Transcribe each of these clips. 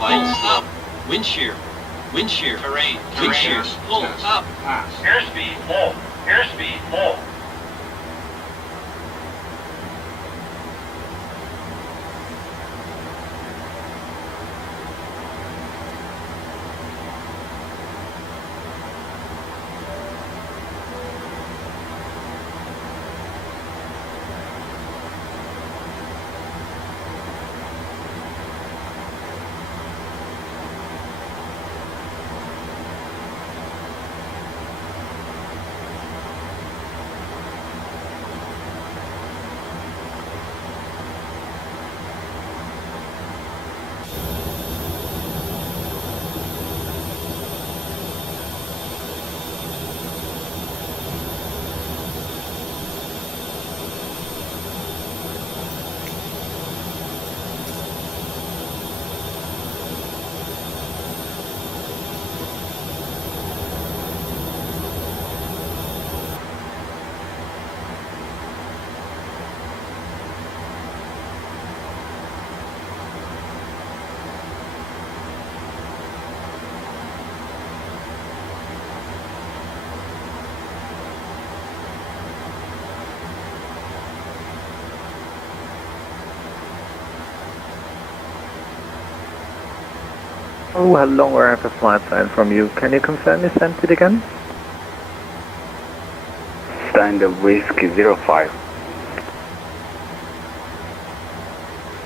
Lights up. Wind shear. Wind shear. Terrain. Wind shear. Pull up. Airspeed low. Airspeed low. Oh, how long I have a flight plan from you? Can you confirm you sent it again? Stand Whiskey 05.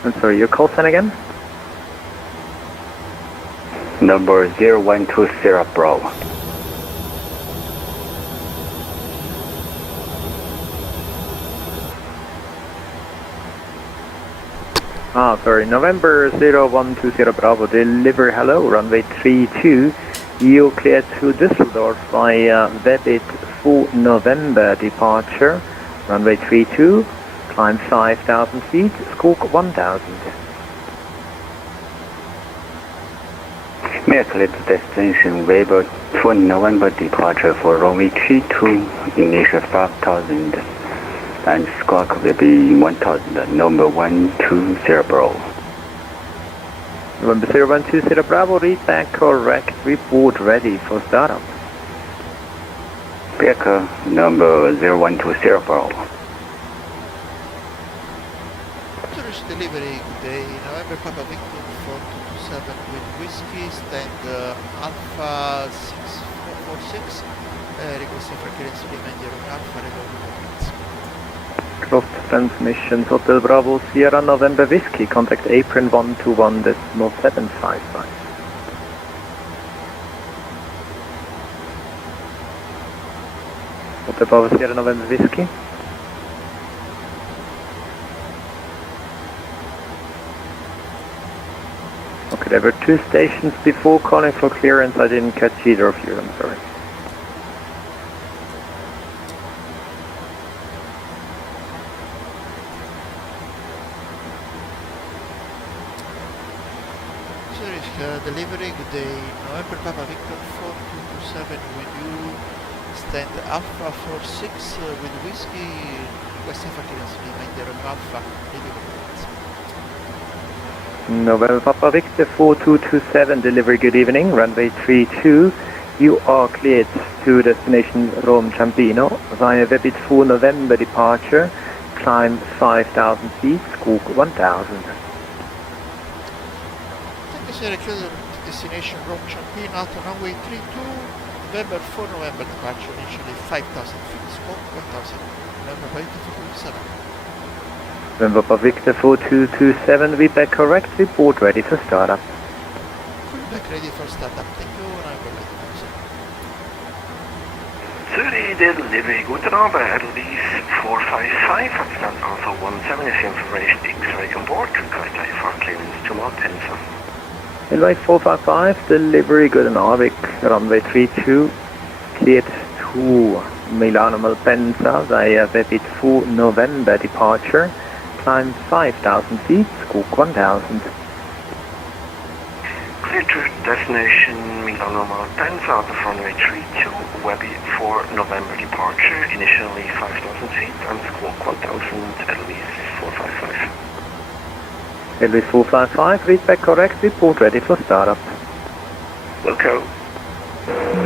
I'm sorry, your call sign again? Number 0120 Bravo. Ah, sorry, November 0120 Bravo, deliver hello, runway 32, you cleared to Düsseldorf via Webit for November departure, runway 32, climb 5,000 feet, squawk 1,000. May I clear to destination Weber for November departure for runway 32, initial 5,000. And squawk will be 1,000, number 120 Bravo. November 0120 Bravo, read back correct, report ready for startup. Back number 0120 Bravo. Tourist delivery, good day, November Papa Victor 4227 with whiskey, stand Alpha 6446, requesting for clearance to remain your Alpha Reload. Cross transmissions, Hotel Bravo, Sierra November Whiskey, contact apron 121.755. Hotel Bravo, Sierra November Whiskey. Okay, there were two stations before calling for clearance, I didn't catch either of you, I'm sorry. Delivery, good day, November Papa Victor 4227 with you, stand Alpha 46 with whiskey, requesting for clearance to remain there on Alpha, November Papa Victor 4227, delivery, good evening, runway 32, you are cleared to destination Rome Ciampino via Webit for November departure, climb 5,000 feet, squawk 1,000. Destination Rome Ciampino, out on runway 32, November 4 November departure, initially 5,000 feet, squawk 1,000, November 427. November Victor 4227, we back correct, report ready for startup. Back ready for startup, thank you, and I will ready for Zurich delivery, guten Abend, LSZH 455, stand Alpha 17, is information X-ray on board, request for clearance to Malpensa. Runway 455, delivery, good and Arvik, runway 32, cleared to Milano Malpensa via Webit for November departure, climb 5,000 feet, squawk 1,000. Clear to destination Milano Malpensa out of runway 32, Webit for November departure, initially 5,000 feet and squawk 1,000, LSZH 455. Elvis 455, read back correct, report ready for startup. Wilco.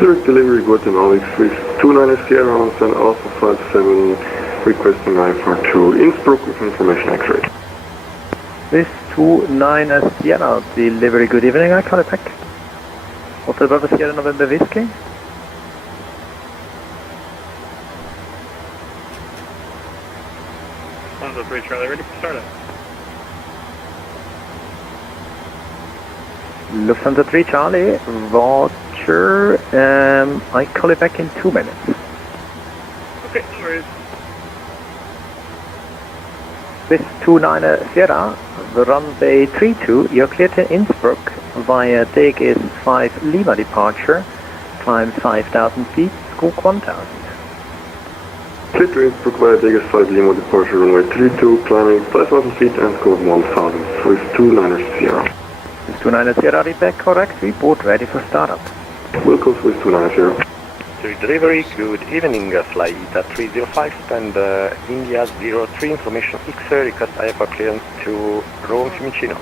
Zurich delivery Guatemala Swiss 29 Sierra and Alpha 57 requesting IFR to Innsbruck with information X-ray. This 29 Sierra delivery, good evening, I call it back. Hotel Bravo Sierra November Whiskey. Lufthansa 3 Charlie, ready for startup. Lufthansa 3 Charlie, Roger, I call it back in 2 minutes. Okay, no worries. This 29 Sierra, runway 32, you're clear to Innsbruck via DGS 5 Lima departure, climb 5,000 feet, squawk 1,000. Clear to Innsbruck via Vegas 5 Lima departure runway 32, climbing 5,000 feet and score 1,000, Swiss 29 Sierra. This 29 Sierra, read back correct, report ready for startup. Wilco Swiss 29 Sierra. Zurich delivery, good evening, flight 305, stand India 03, information X, request IFR clearance to Rome Fiumicino.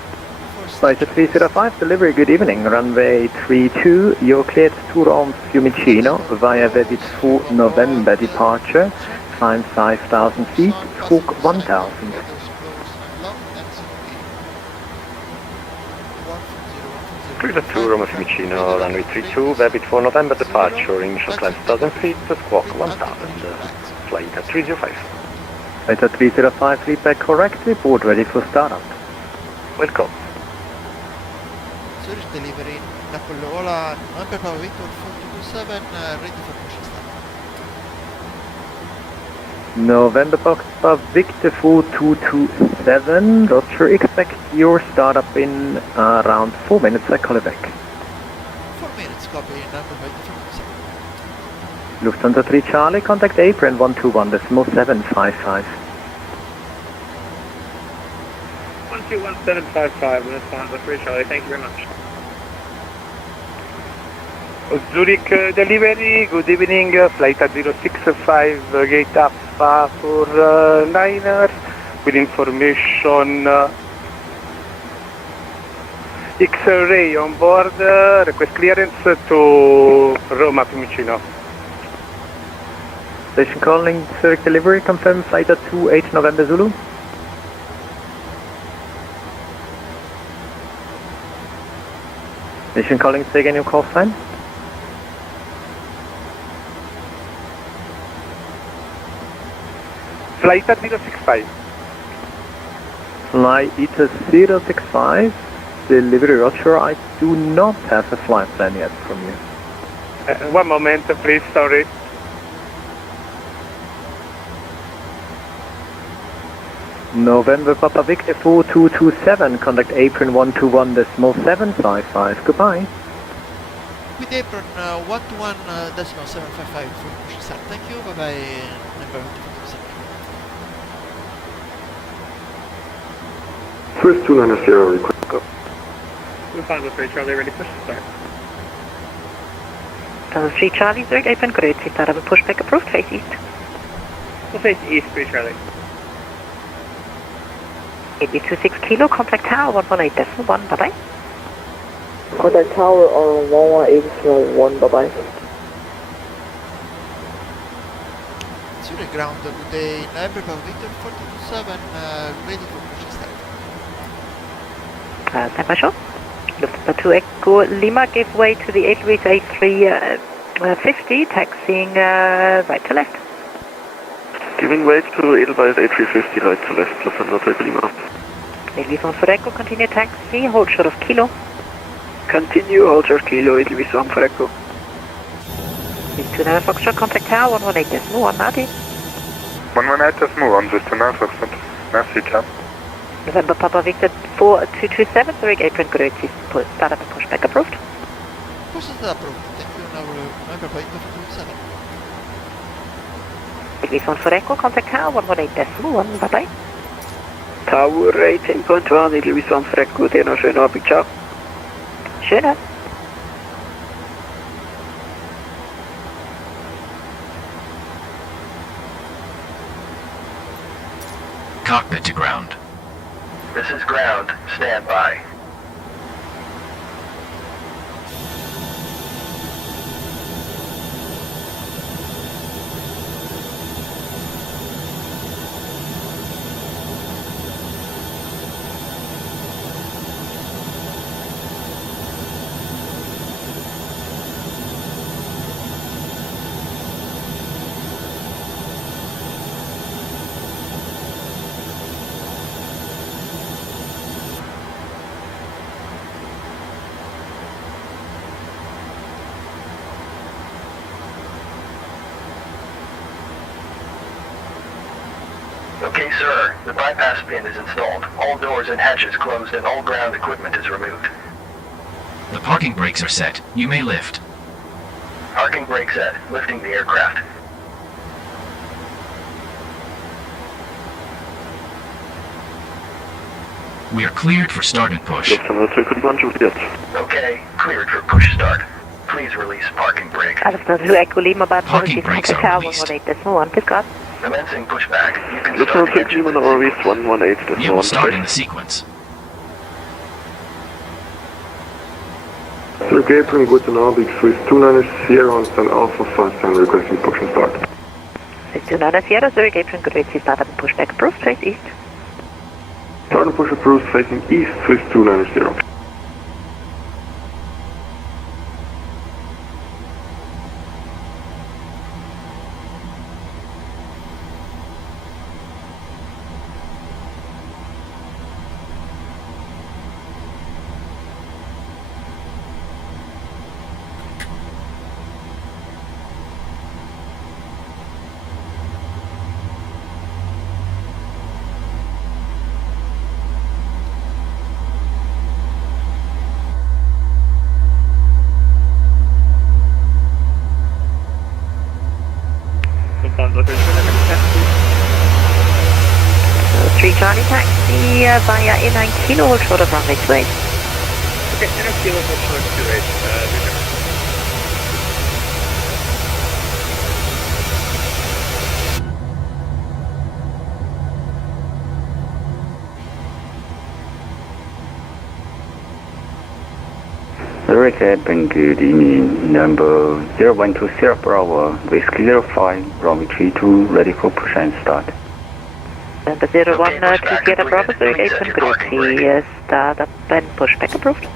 Flight 305, delivery, good evening, runway 32, you're cleared to Rome Fiumicino via Vebit 4 November departure, climb 5,000 feet, squawk 1,000. Clear to Rome Fiumicino, runway 32, Vebit 4 November departure, initial climb 1,000 feet, squawk 1,000, flight 305. Flight 305, read back correct, report ready for startup. Welcome. Zurich delivery, Napuevola, November Papa Victor 427, ready for pushing start. November Papa Victor 4227, Roger, expect your startup in around 4 minutes, I call it back. 4 minutes, copy, November Victor 427. Lufthansa 3 Charlie, contact apron 121.755. 121.755, Lufthansa 3 Charlie, thank you very much. Zurich delivery, good evening, flight at 065, gate Alpha for Niners, with information X-ray on board, request clearance to Roma Fiumicino. Station calling Zurich delivery, confirm flight at 28 November Zulu. Station calling, say again your call sign. Flight at 065. Flight ETA 065, delivery Roger, I do not have a flight plan yet from you. 1 moment, please, sorry. November Papa Victor 4227, contact apron 121.755, goodbye. With apron 121.755 for pushing start. Thank you, bye bye, November Victor 427. Swiss 29 Sierra request. Lufthansa 3 Charlie, ready for start. Lufthansa 3 Charlie, Zurich apron, grüezi, start up pushback approved, face east. We'll face east 3 Charlie. 826 kilo, contact tower 118.1, bye-bye. Contact tower on 118.1, bye-bye. Zurich ground, good day, November Papa Victor 427, ready for pushing start. Stand by short. Lufthansa 2 Echo Lima, give way to the Edelweiss A350, taxiing right to left. Giving way to Edelweiss A350, right to left, Lufthansa 2 Lima. Edelweiss 1 for Echo, continue taxi, hold short of kilo. Continue, hold short kilo, Edelweiss 1 for Echo. East 29 Foxtrot, contact tower 118.1, Nadi. 118.1, just to now, Foxtrot. Merci, ciao. November Papa Victor 4227, Zurich apron, grüezi, start up and pushback approved. Push start approved. Thank you, November Papa Victor 427. Edelweiss 1 for Echo, contact tower 118.1, bye-bye. Tower 18.1, Edelweiss 1 for Echo, dir noch schönen Abend, ciao. Schöner. Cockpit to ground. This is ground. Stand by. Okay, sir. The bypass pin is installed. All doors and hatches closed and all ground equipment is removed. The parking brakes are set. You may lift. Parking brake set. Lifting the aircraft. We are cleared for start and push. Okay, cleared for push start. Please release parking brake. Alpha 2 Echo Lima, bad Parking policies, brakes are Tower released. 18.1, pick up. Commencing pushback. You can start the engine. You will start in the sequence. Zurich Apron, guten Abend, Swiss 29 Sierra on stand Alpha 5 requesting push and start. 629 Sierra, Zurich Apron, good rate, start and pushback approved, trace east. Start and push approved, facing east, Swiss 290. Confirm the official limit taxi. 3 Charlie taxi via A19, hold short of runway 28. Okay, NFC level short 28, Victor. Zurich Apron, good evening. Number 0120 Bravo, Whiskey 05, runway 32, ready for push and start. Number 0120 Bravo, Zurich Apron, good rate, start up and pushback approved.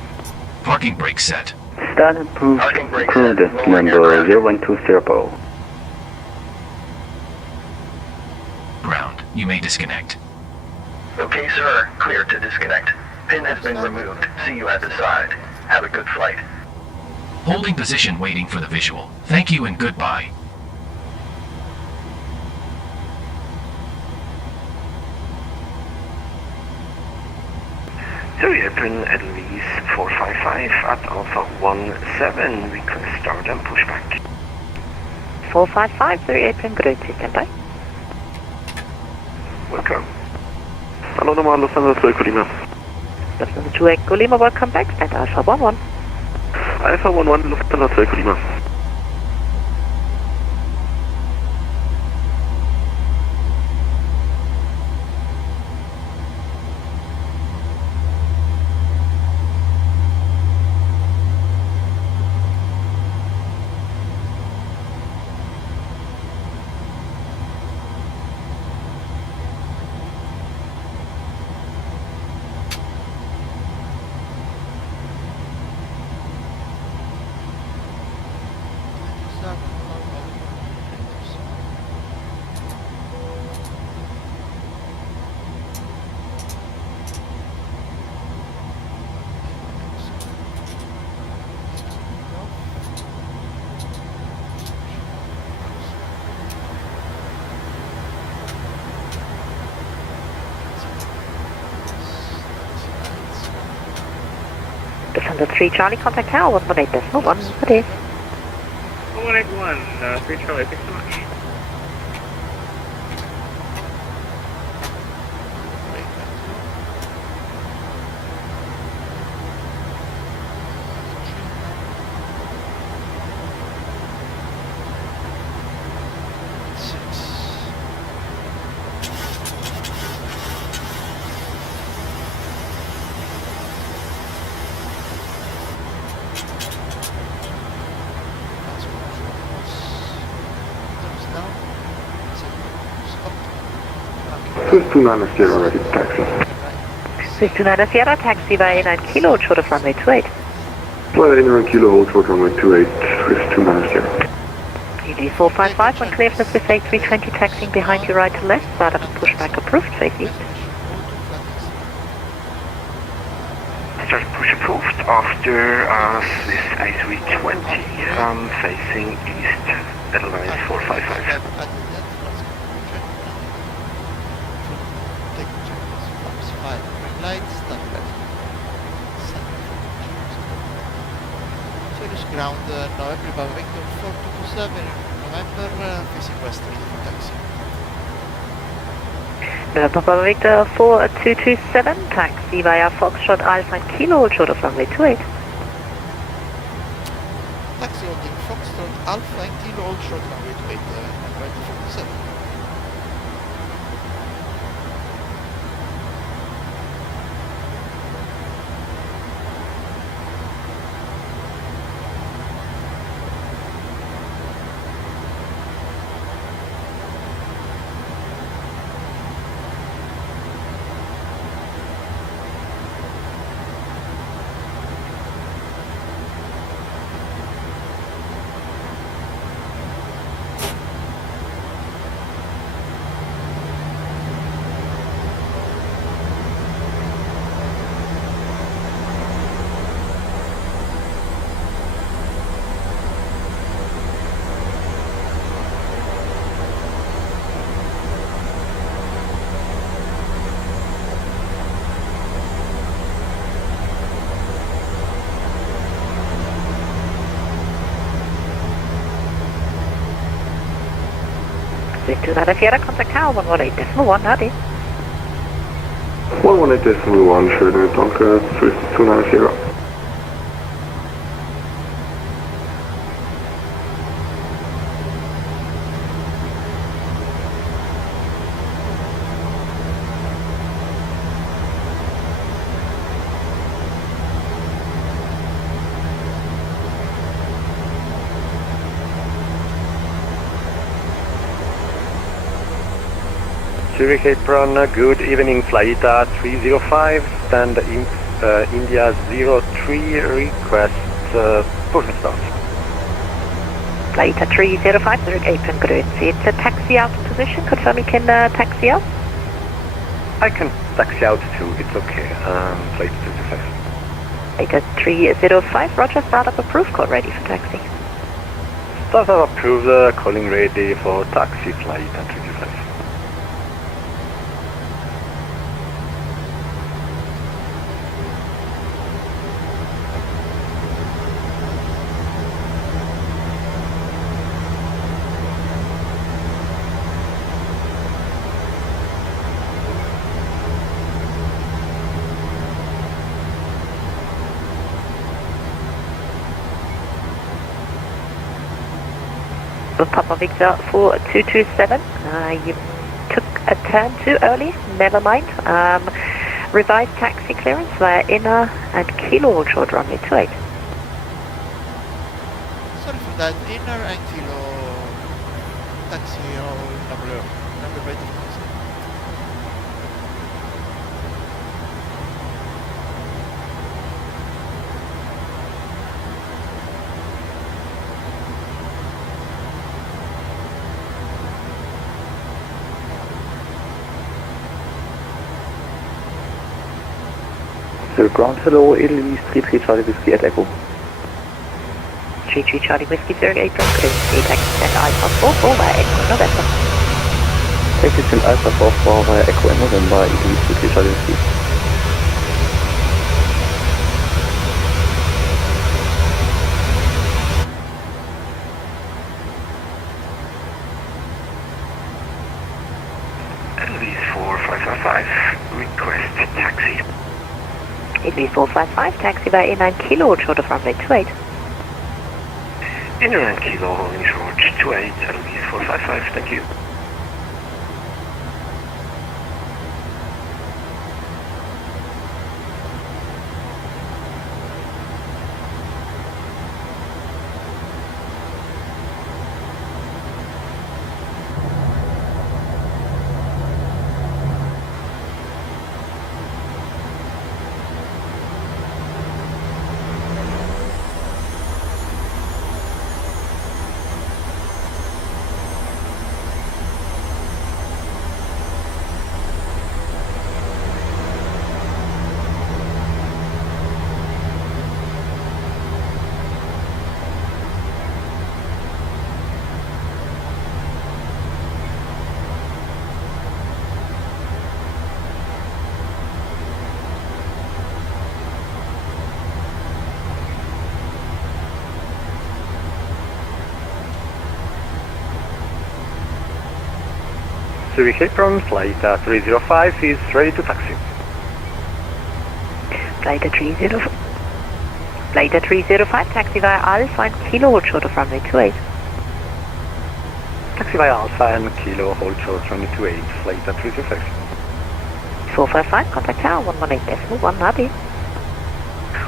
Parking brake set. Start approved, Parking brake approved, set. Lowering number aircraft. 0120 Bravo. Ground. You may disconnect. Okay, sir. Clear to disconnect. Pin has been removed. See you at the side. Have a good flight. Holding position waiting for the visual. Thank you and goodbye. Zurich Apron at least 455 at Alpha 17, request start and pushback. 455, Zurich Apron, good rate, stand by. Welcome. Hallo nochmal, Los Angeles, Zurich Lima. Number 2 Echo Lima, welcome back, stand Alpha 11. Alpha 11, Los Angeles, Zurich Lima. Defender 3 Charlie, contact tower 118.1, good day. 181, 3 Charlie, thanks so much. Swiss 29 Sierra ready to taxi. Swiss 29 Sierra, taxi via 9 kilo, short of runway 28. Flight inner and kilo, hold short runway 28, Swiss 29 Sierra. ED 455, when clear for Swiss A320, taxiing behind you right to left, start up and pushback approved, face east. Start push approved after Swiss A320, facing east, Edelweiss 455. Swedish ground, November Papa Victor 4227, November, facing west ready for taxi. Papa Victor 4227, taxi via Foxtrot Alpha and Kilo, short of runway 28. Taxi holding Foxtrot Alpha and Kilo, all short runway 28, November 47. Swiss 29 Sierra, contact tower 118.1, howdy. 118.1, schöne Danke, Swiss 29 Sierra. Zurich Apron, good evening, Flight 305, stand in India 03, request push and start. Flight 305, Zurich Apron, grüezi. It's a taxi out position, confirm you can taxi out? I can taxi out too, it's okay, Flight 305. Flight 305, roger, startup approved, call ready for taxi. Startup approved, calling ready for taxi, Flight 305. Papa Victor 4227, you took a turn too early, never mind. Revised taxi clearance via inner and kilo short runway 28. Sorry for that, inner and kilo taxi or number ready for taxi. So ground hello, Italy 33 Charlie Whiskey at Echo. 33 Charlie Whiskey Zurich Apron, grüezi, taxi send Alpha 44 via Echo November. Taxi send Alpha 44 via Echo in November, Italy 33 Charlie Whiskey. Elvis 4555, request taxi. Elvis 455, taxi via inner and kilo short of runway 28. Inner and kilo holding short 28, Elvis 455, thank you. Zurich Apron, flight 305 is ready to taxi. Flight 305, taxi via Alpha and Kilo, hold short of runway 28. Taxi via Alpha and Kilo, hold short runway 28, flight 305. 455, contact tower 118.1, Nabi.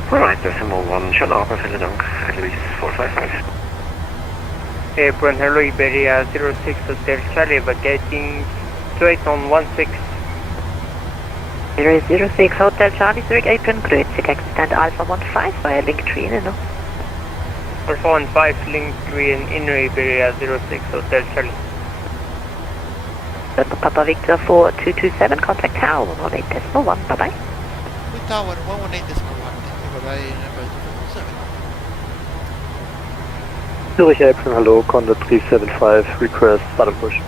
118.1, shut up, vielen Dank, Louis 455. Apron Hello Iberia 06 Hotel Charlie, vacating 28 on 16. 006 Hotel Charlie, Zurich Apron, Grüezi, taxi stand Alpha 15 via Linktree, no? Alpha 15, link 3 in Inner Iberia 06 Hotel Charlie. Papa Victor 4227, contact tower 118.1, bye-bye. With tower 118.1, thank you, bye-bye, number 247. Zurich Apron, hello, Condor 375, request start and push.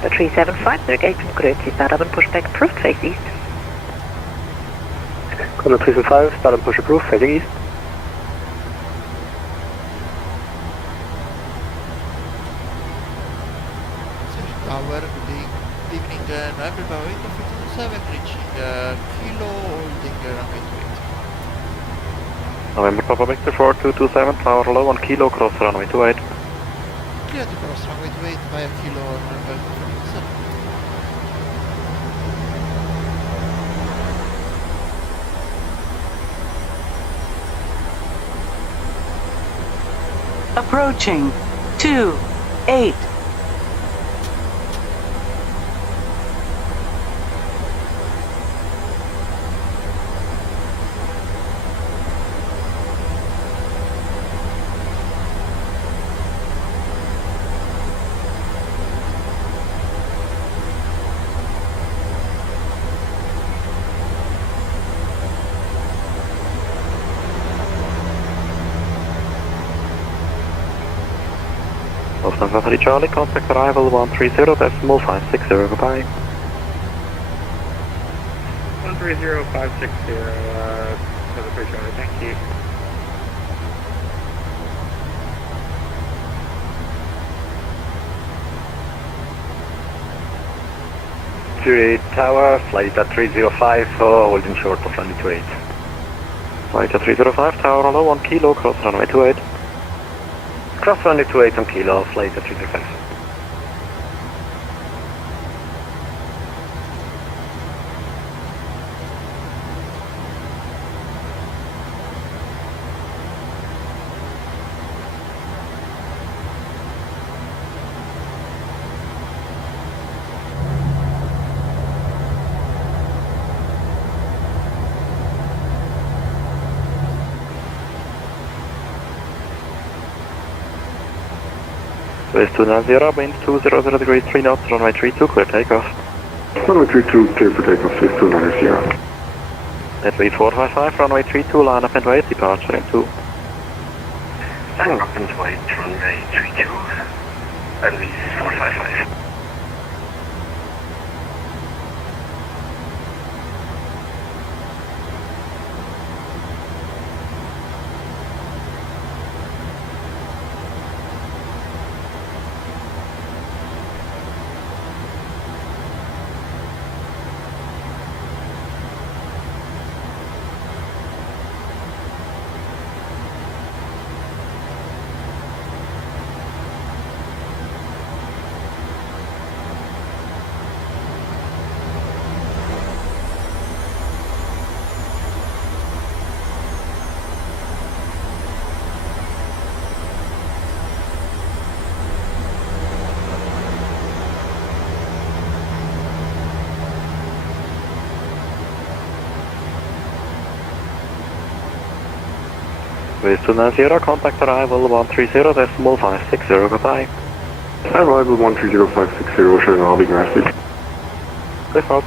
375, Zurich Apron, Grüezi, start up and push back approved, face east. Condor 375, start and push approved, facing east. Zurich Tower, good evening, November Papa Victor 427, reaching Kilo, holding runway 28. November Papa Victor 4227, tower low on Kilo, cross runway 28. Clear to cross runway 28 via Kilo, November 427. Approaching 28. Lufthansa 3 Charlie, contact arrival 130.560, goodbye. 130560, Lufthansa 3 Charlie, thank you. Zurich Tower, flight at 305, holding short of runway 28. Flight at 305, tower low on Kilo, cross runway 28. Cross runway 28 on Kilo, flight at 305. West 290, wind 200 degrees, 3 knots, runway 32, clear takeoff. Runway 32, clear for takeoff, 6290. Netway 455, runway 32, line up and wait, departure in 2. Line up and wait, runway 32, Louis 455. West 290, contact arrival 130.560, goodbye. Arrival 130.560, showing all big message. Cliff out.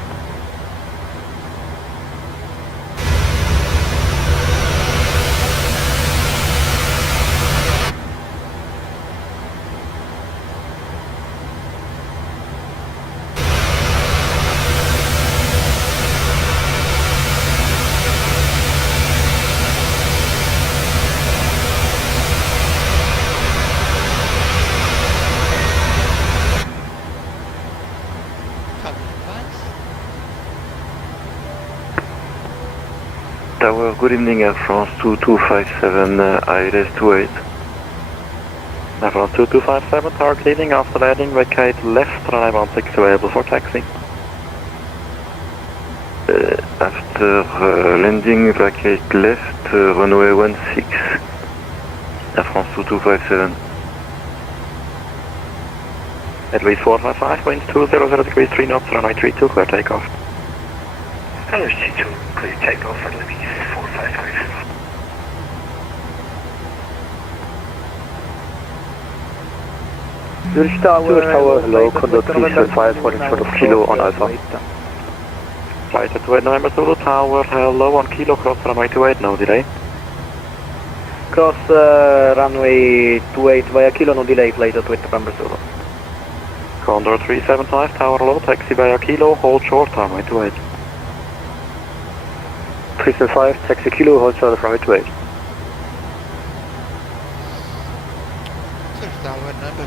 Tower, good evening, Air France 2257, LSZH. Air France 2257, tower cleaning, after landing, vacate left, runway 16 available for taxi. After landing, vacate left, runway 16, Air France 2257. At least 455, winds 200 degrees, 3 knots, runway 32, clear takeoff. LSZH clear takeoff at least 455. Zurich Tower, hello, Condor 375, holding short of Kilo on Alpha. Flight at 28 November Zulu Tower, hello, 1 Kilo, cross runway 28, no delay. Cross runway 28 via Kilo, no delay, flight at 28 November Zulu. Condor 375, tower low, taxi via Kilo, hold short, runway 28. 375, taxi Kilo, hold short, runway 28. Zurich Tower, number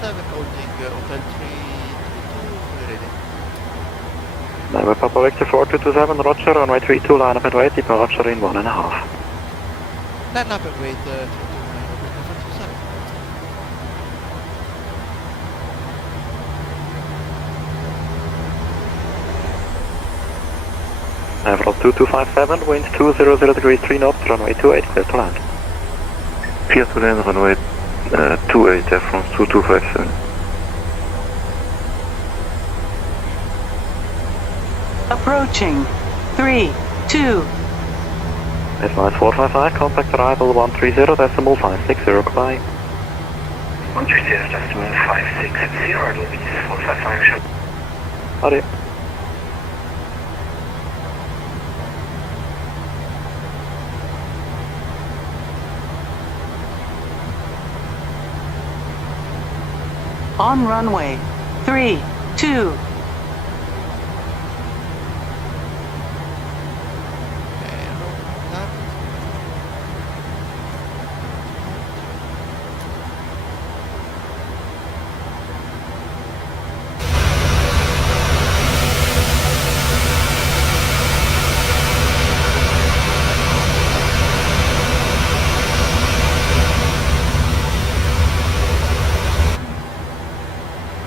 7, holding Hotel 332, fully ready. Number Papa Victor 4227, roger, runway 32, line up and wait, departure in 1.5. Line up and wait, 329, Aircraft 2257, winds 200 degrees, 3 knots, runway 28, clear to land. Clear to land, runway 28, Air France 2257. Approaching. 3, 2. Advise 455, contact arrival 130, decimal 560, goodbye. 130, decimal 560, Louise 455, show. Howdy. On runway. 3, 2.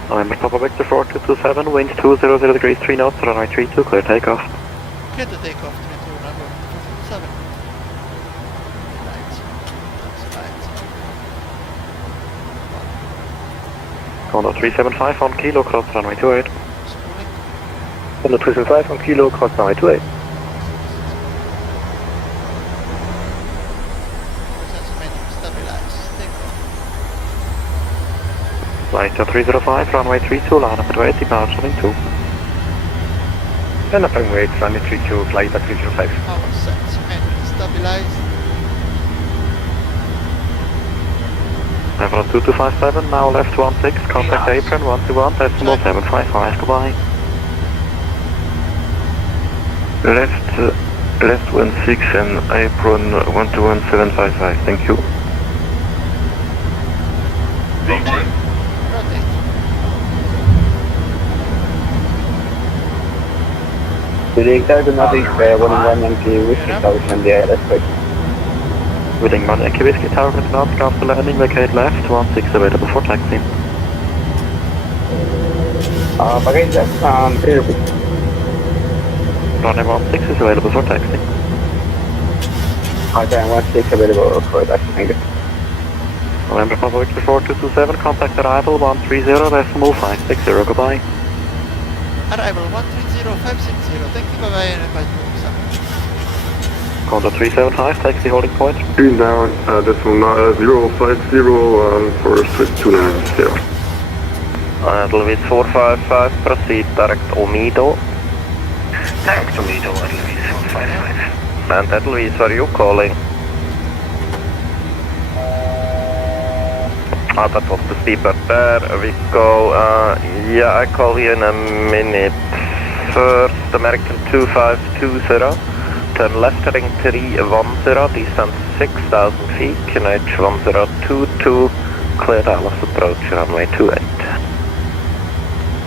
November Papa Victor 4227, winds 200 degrees, 3 knots, runway 32, clear takeoff. Clear to take off, 32, number 47. Right. Condor 375 on Kilo, cross runway 28. Condor 375 on Kilo, cross runway 28. Flight 305, runway 32, line up and wait, departure in 2. Line up and wait, runway 32, flight at 305. Power set, engine stabilized. Aircraft 2257, now left 16, contact apron 121, decimal 755, goodbye. Left 16 and apron 121755, thank you. Rotate. Zurich Tower, good morning, 1 Yankee Whiskey Tower from the LSZH. Within 1 Yankee Whiskey Tower, with not after landing, vacate left, 16 available for taxi. Bagage left, 3 rupees. Runway 16 is available for taxi. Okay, 16 available for taxi, thank you. November Papa Victor 4227, contact arrival 130, decimal 560, goodbye. Arrival 130560, thank you, bye-bye, and bye to Condor 375, taxi holding point. Green down, decimal 050 for swift 290. Louise 455, proceed direct Omido. Direct Omido, Louise 455. And at Louise, are you calling? That was the steeper. There we go. Yeah, I call you in a minute. First American 2520. Turn left heading 310. Descent 6,000 feet. QNH 1022. Clear Dallas approach runway 28.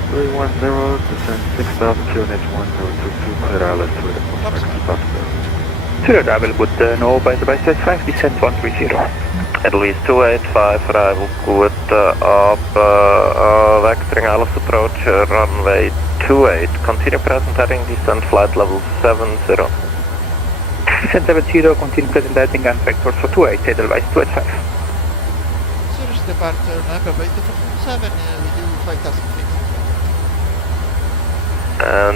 310, descent 6,000, QNH 1022, clear Dallas with a keep up there. Zurich arrival good, no by the by 5, descent 130. At least 285, arrival good, up, vectoring Alice approach, runway 28, continue present heading, descent flight level 70. Descent 70, continue present heading and vector for 28, Edelweiss 285. Zurich departure, November by the 7, we do 5,000 feet.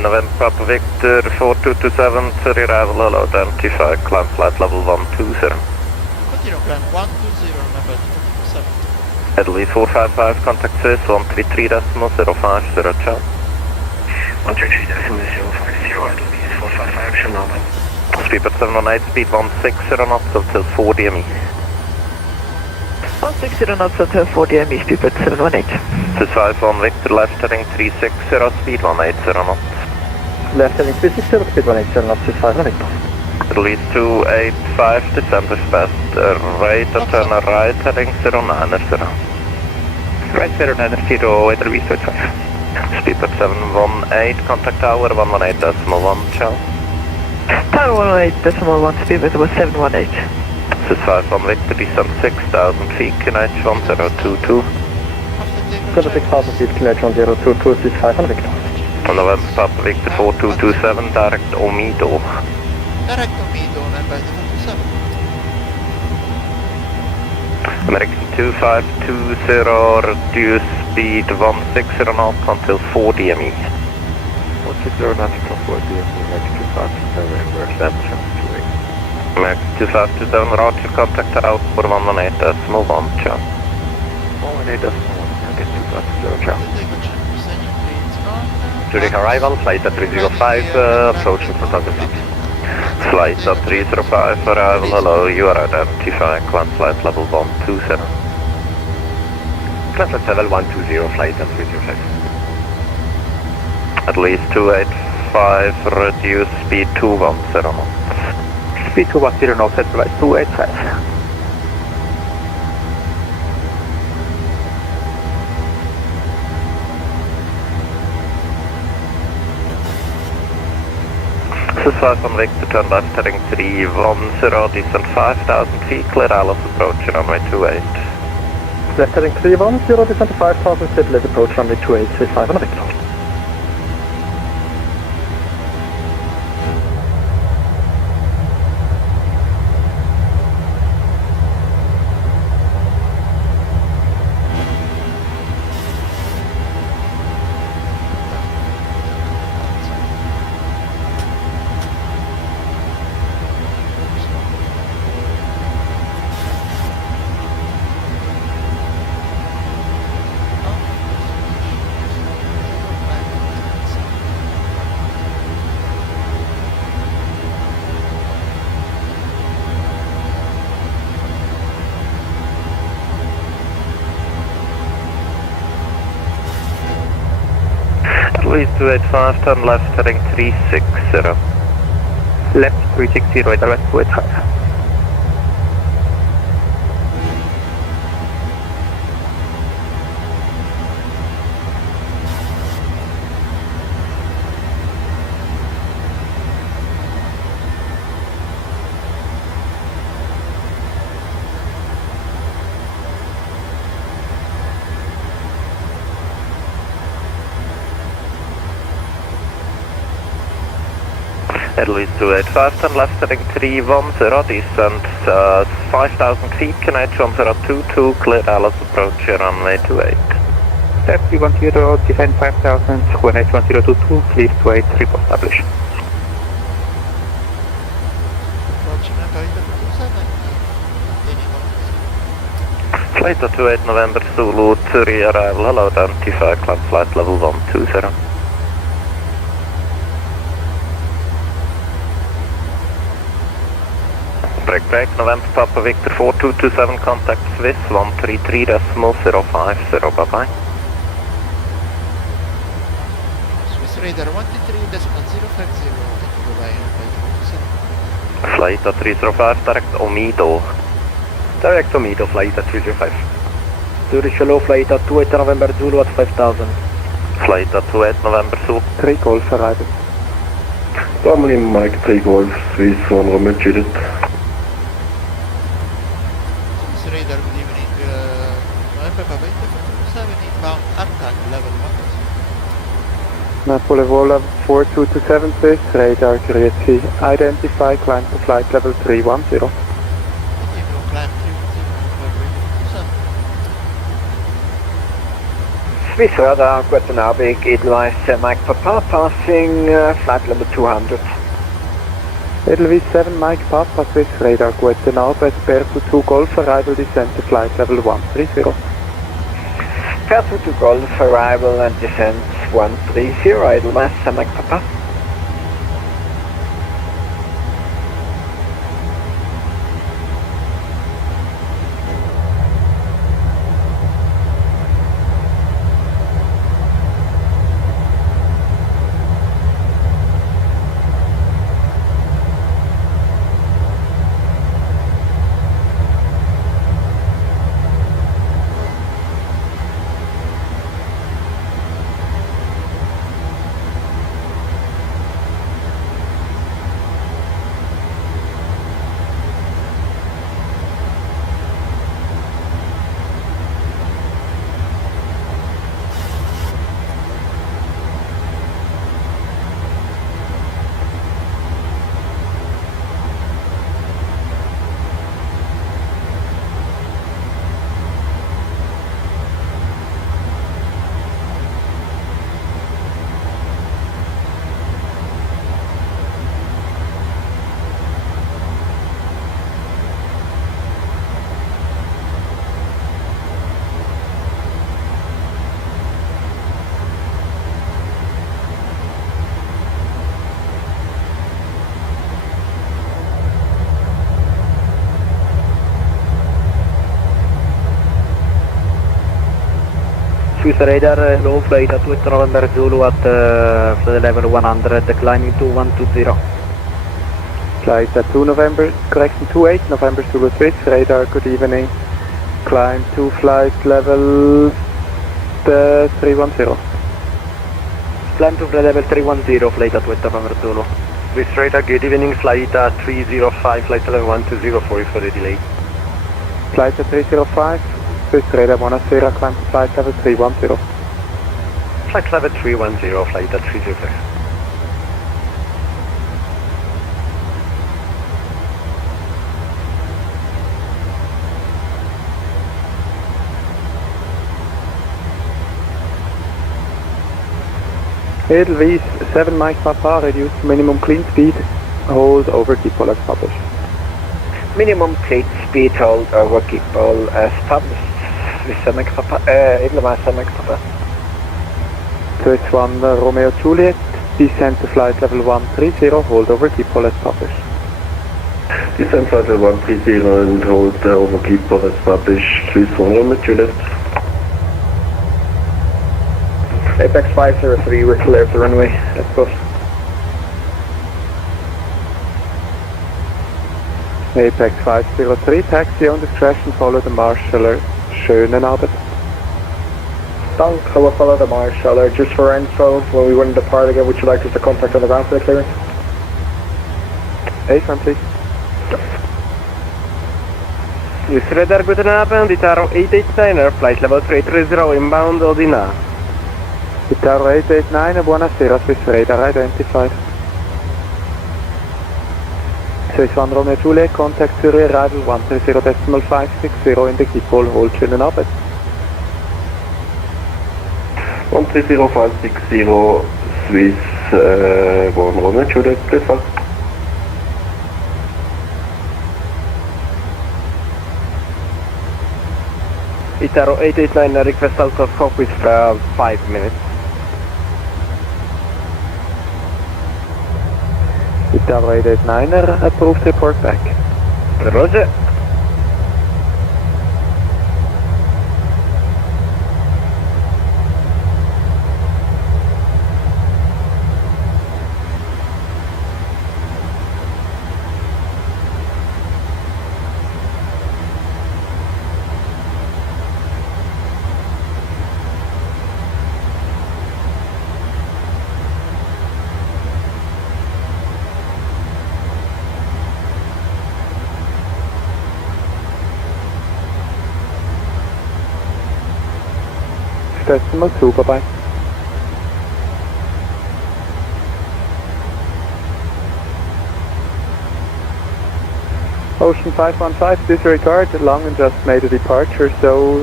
November Papa Victor 4227, Zurich arrival, hello, identify, climb flight level 120. Continue climb 120, November 7. Italy 455, contact Swiss 133.050, ciao. 133.050, Italy 455, Chernobyl. Speedbird 718, speed 160 knots until 4 DME. 160 knots until 4 DME, Speedbird 718. Swiss 51 Victor, left heading 360, speed 180 knots. Left heading 360, speed 180 knots, Swiss 5 Victor. Release 285, descent is fast, right, turn right, heading 090. Right 090, Edelweiss 285. Speedbird 718, contact tower 118.1, ciao. Tower 118.1, Speedbird was 718. Swiss 51 Victor, descent 6,000 feet, QNH 1022. 6,000 feet, QNH 1022, Swiss 5 Victor. November Papa Victor 4227, direct Omido. Direct Omido, November 7. American 2520, reduce speed 160 knots until 4 DME. 160 knots until 4 DME, American 2527, reverse that, American 2527, roger, contact tower 118.1, ciao. 118.1, American 2520, ciao. Zurich arrival, flight at 305, approaching 4,000 feet. Flight at 305, arrival, hello, you are identified, climb flight level 120. Climb flight level 120, flight at 305. At least 285, reduce speed 210 knots. Speed 210 knots, Edelweiss 285. Swiss 5 on Victor, turn left heading 310, descent 5,000 feet, clear Alice approach, runway 28. Left heading 310, descent 5,000 feet, left approach, runway 28, Swiss 5 on Victor. Please 285, turn left heading 360. Left 360, Edelweiss 285. At least 285, turn left heading 310, descent 5,000 feet, QNH 1022, clear Alice approach, runway 28. Step 310, descent 5,000, QNH 1022, clear 28, report established. Flight 28 November Zulu, Zurich arrival, hello, identify, climb flight level 120. Break, November Papa Victor 4227, contact Swiss 133.050, bye-bye. Swiss Radar 133.050, Flight at 305, direct Omido. Direct Omido, flight at 305. Zurich hello, flight at 28 November Zulu at 5,000. Flight at 28 November Zulu. 3 calls arrival. Family Mike 3 Golf, Swiss 1 Romeo Juliet. Swiss radar, good evening. November Papa Victor 427 inbound attack level 1. Napuevola 4227 Swiss, radar Grüezi. Identify, climb to flight level 310. Climb 310, Swiss radar, guten Abend, Edelweiss, Mike Papa, passing flight level 200. Edelweiss 7 Mike Papa, Swiss radar, guten Abend, Bertha 2 Golf, arrival descent to flight level 130. Bertha 2 Golf, arrival and descent 130, Edelweiss, Mike Papa. Swiss radar, low flight at 2 November Zulu at flight level 100, climbing to 120. Flight at 2 November, correction 28 November Zulu Swiss, radar, good evening. Climb to flight level 310. Climb to flight level 310, flight at 2 November Zulu. Swiss radar, good evening, flight at 305, flight level 120, sorry for the delay. Flight at 305, Swiss radar, Buonasera, climb to flight level 310. Flight level 310, flight at 305. Edelweiss 7 Mike Papa, reduce minimum clean speed, hold over depot as published. Minimum clean speed, hold over depot as published. Swiss Mike Papa, Edelweiss Mike Papa. Swiss 1 Romeo Juliet, descent to flight level 130, hold over depot as published. Descent flight level 130 and hold over depot as published. Swiss 1 Romeo Juliet. Apex 503, we're clear of the runway. Let's go. Apex 503, taxi on discretion, follow the marshaller. Schönen Abend. Donk, I will follow the marshaller. Just for info, when we want to depart again, would you like us to contact on the ground for the clearance? A-front, please. Swiss radar, guten Abend, Itaro 889er, flight level 330, inbound Odina. Itaro 889, buonasera, Swiss radar identified. Swiss 1 Romeo Juliet, contact Zurich arrival 130.560 in the Keypole, hold schönen Abend. 130.560 Swiss 1 Romeo Juliet, please hold. Itaro 889, request out of copies for 5 minutes. Itaro 889er, approved, report back. Roger. 6.2, bye-bye. Ocean 515, disregard, Long just made a departure, so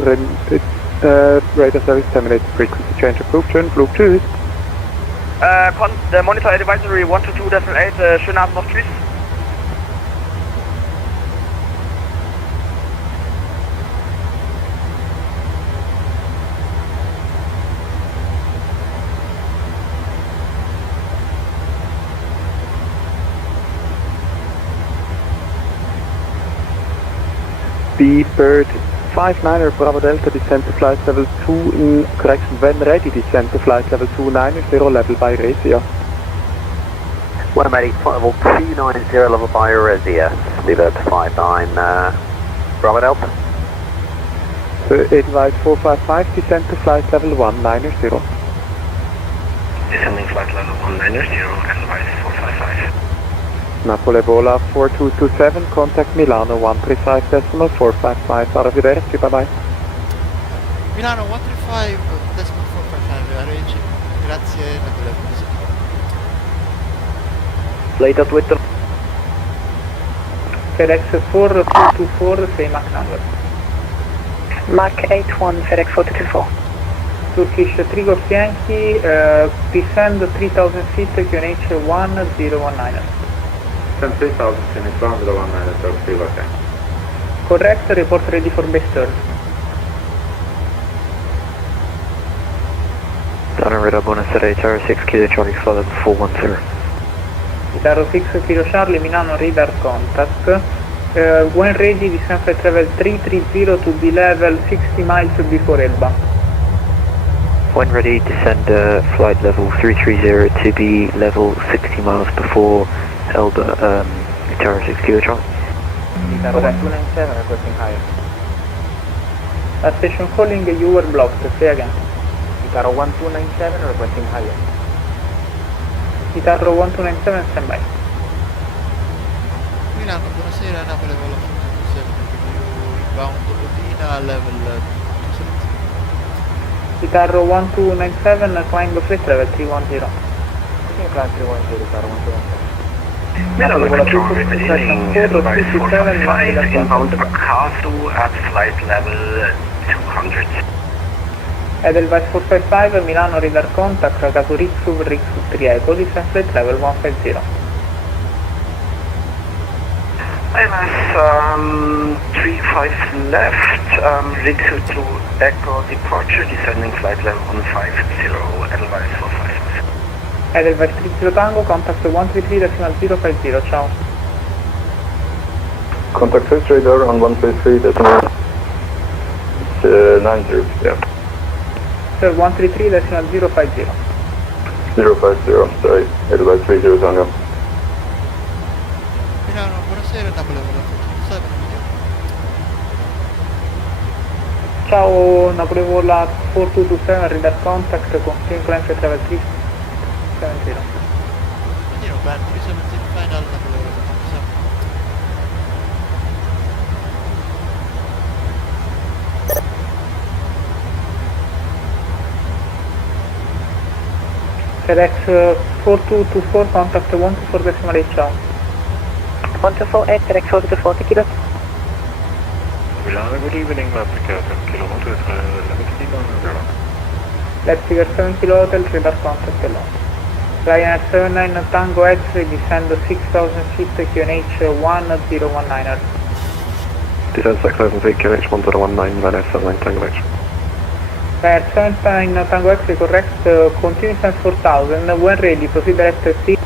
radar service terminated, frequency change approved, schönen Flug, tschüss. Monitor Advisory 122.8, schönen Abend noch, tschüss. B-Bird 59er Bravo Delta, descend to flight level 2 in correction, when ready, descend to flight level 29er, 0 level by Resia. When ready, flight level 290 level by Resia, leave it to 59 Bravo Delta. Edelweiss 455, descend to flight level 190. Descending flight level 190, Edelweiss 455. Napuevola 4227, contact Milano 135.455, arrivederci, bye bye. Milano 135.455, arrivederci, grazie Napoleone. Flight at with FedEx 4224, say Mach number. Mach 81, FedEx 4224. Turkish Trigo Fianchi, descend 3000 feet, QNH 1019. 3,000 units, 119, still okay. Correct, report ready for base turn. Donna Radar Bonus at HR 6 Kilo Charlie flight level 410. Guitarro 6 Kilo Charlie, Milano radar contact. When ready, descend flight level 330 to be level 60 miles before Elba. When ready, descend flight level 330 to be level 60 miles before Elba, Guitarro 6 Kilo Charlie. Guitarro 1297, requesting higher. Station calling, you were blocked, say again. Guitarro 1297, requesting higher. Guitarro 1297, stand by. Milano, buonasera, Napoli Vola 427, inbound Odina, level 270. Guitarro 1297, climb flight level 310. Climb 310, Guitarro 1297. Milano control repeating, Edelweiss 455, inbound Akasu at flight level 200. Edelweiss 455, Milano radar contact, Akasu Rixu 3 Echo, descend flight level 150. ILS 35 left, Rixu 2 Echo departure, descending flight level 150, Edelweiss 455. Edelweiss 30 Tango, contact 133.050, ciao. Contact face radar on 133.90, yeah. Sir, 133.050. 050, sorry, Edelweiss 30 Tango. Milano, buonasera, Napoli Vola 427. Ciao, Napuevola 4227, radar contact, continue climb flight level 370. Continue climb 370 final, Napoli Vola 427. FedEx 4224, contact 124.8, ciao. 1248, FedEx 4224, thank you. Milano, good evening, Leipzig 7 Kilo Hotel, Leipzig 10. Leipzig 7 Kilo Hotel, radar contact alone. Ryanair 79 Tango X-ray, descend 6000 feet, QNH 1019. Descend 6,000 feet, QNH 1019, Ryanair 79 Tango X. Ryanair 79 Tango X-ray, correct, continue descend 4000, when ready, proceed direct C.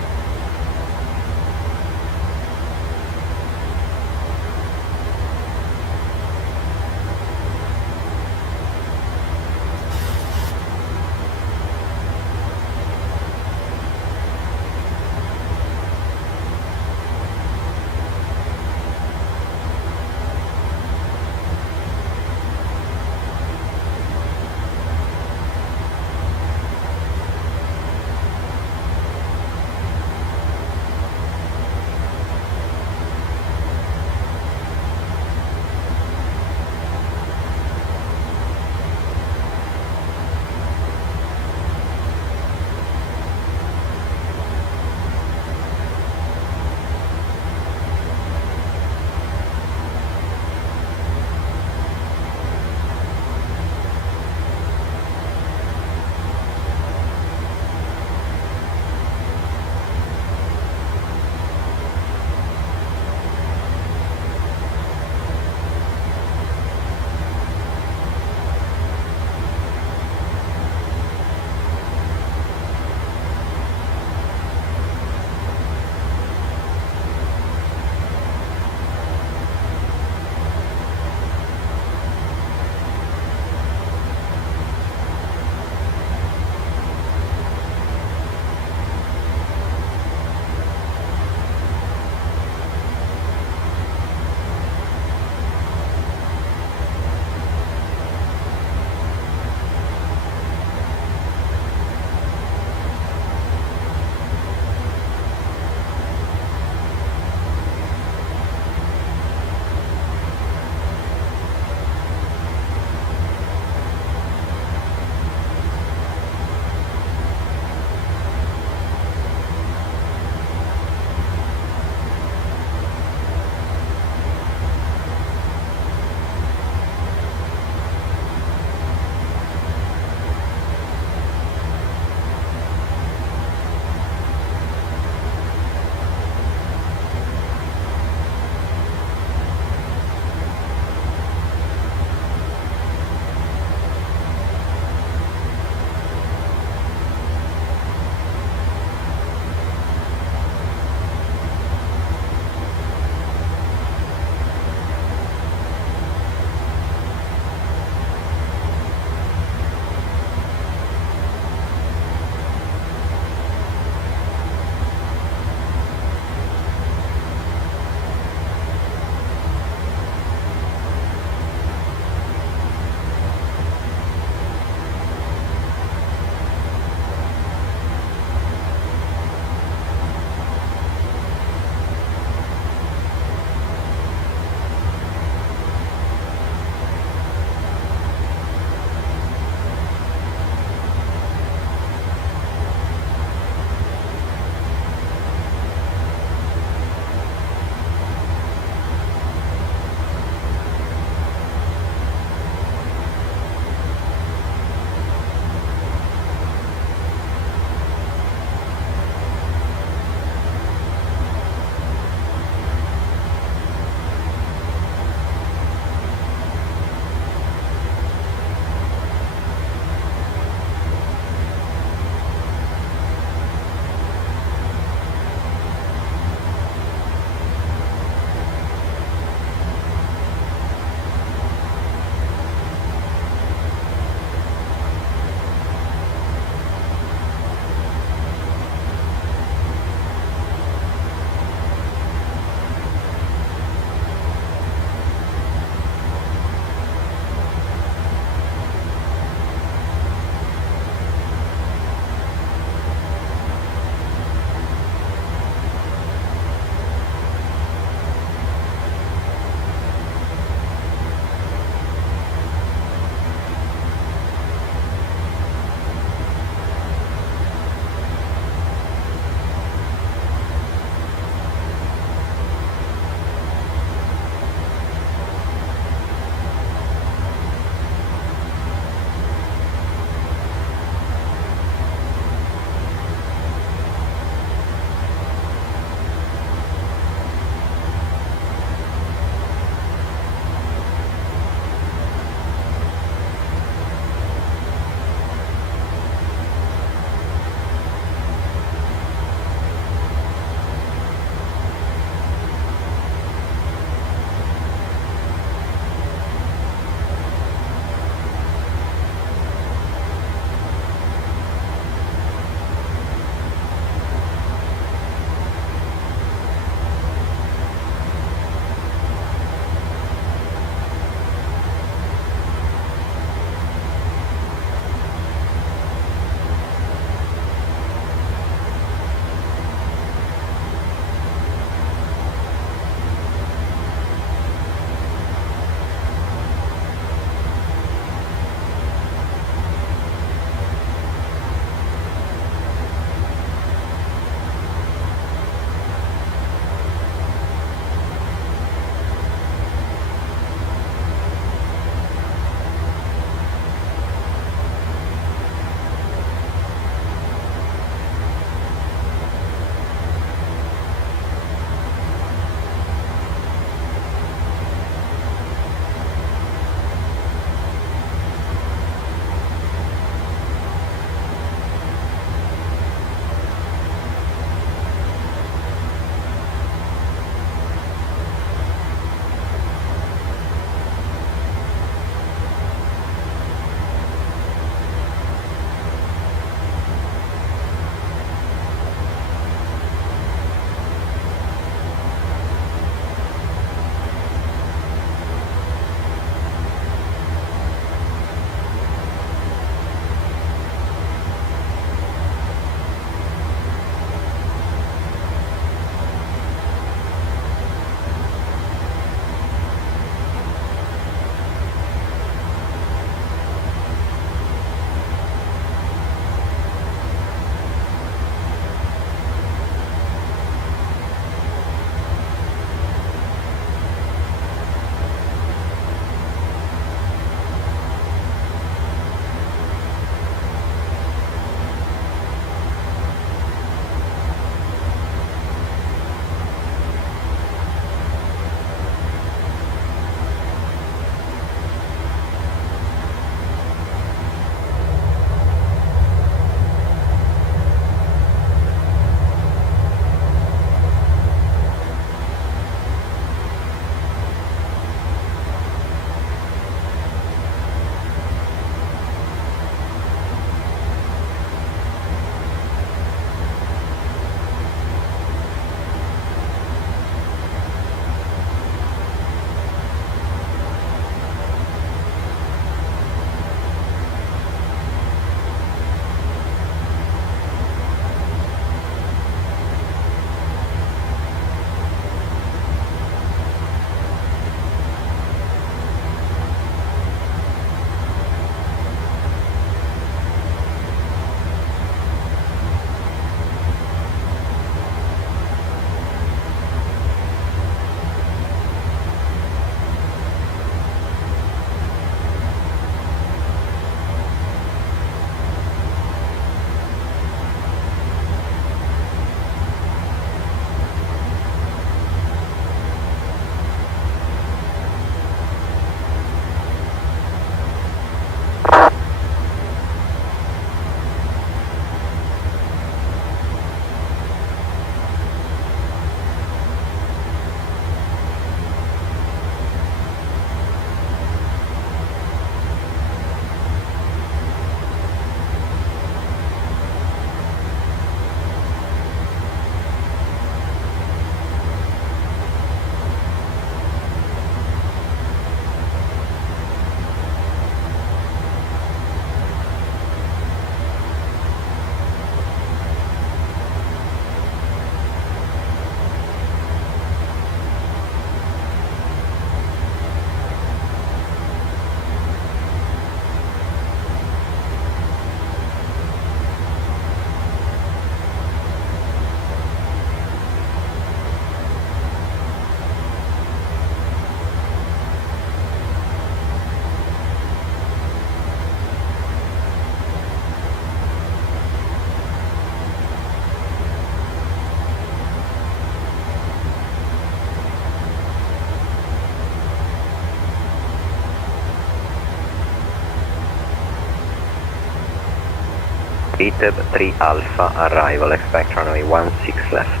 Retib 3 Alpha, arrival, expect runway 16 left.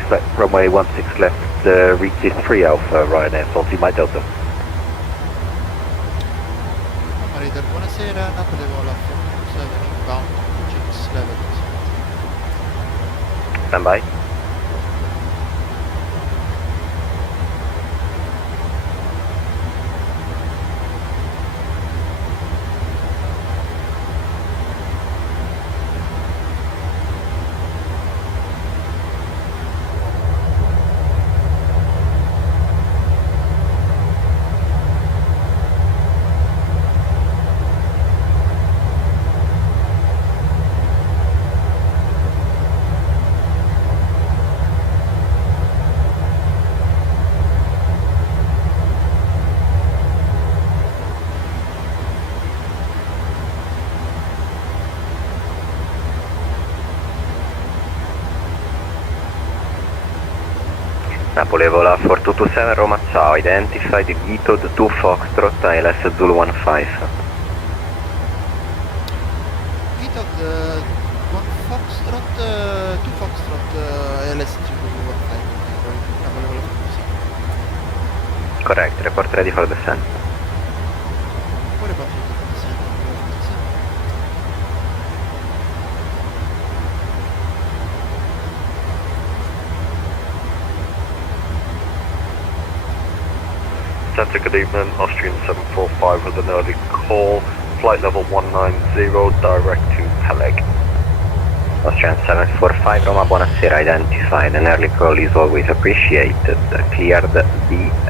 Expect runway 16 left, reach 3 Alpha, Ryanair, salty my Delta. Marita, buonasera, Napuevola 427 inbound, Jinx level. Stand by. Napuevola 4227 Roma ciao, identified Vito 2 Foxtrot LS Zulu 15. Vito 1 Foxtrot, 2 Foxtrot, LS Zulu 15, Napuevola 46. Correct, report ready for descent. What about you for descent? Center, good evening, Austrian 745 with an early call, flight level 190, direct to Peleg. Austrian 745 Roma, buonasera, identified, an early call is always appreciated. Cleared the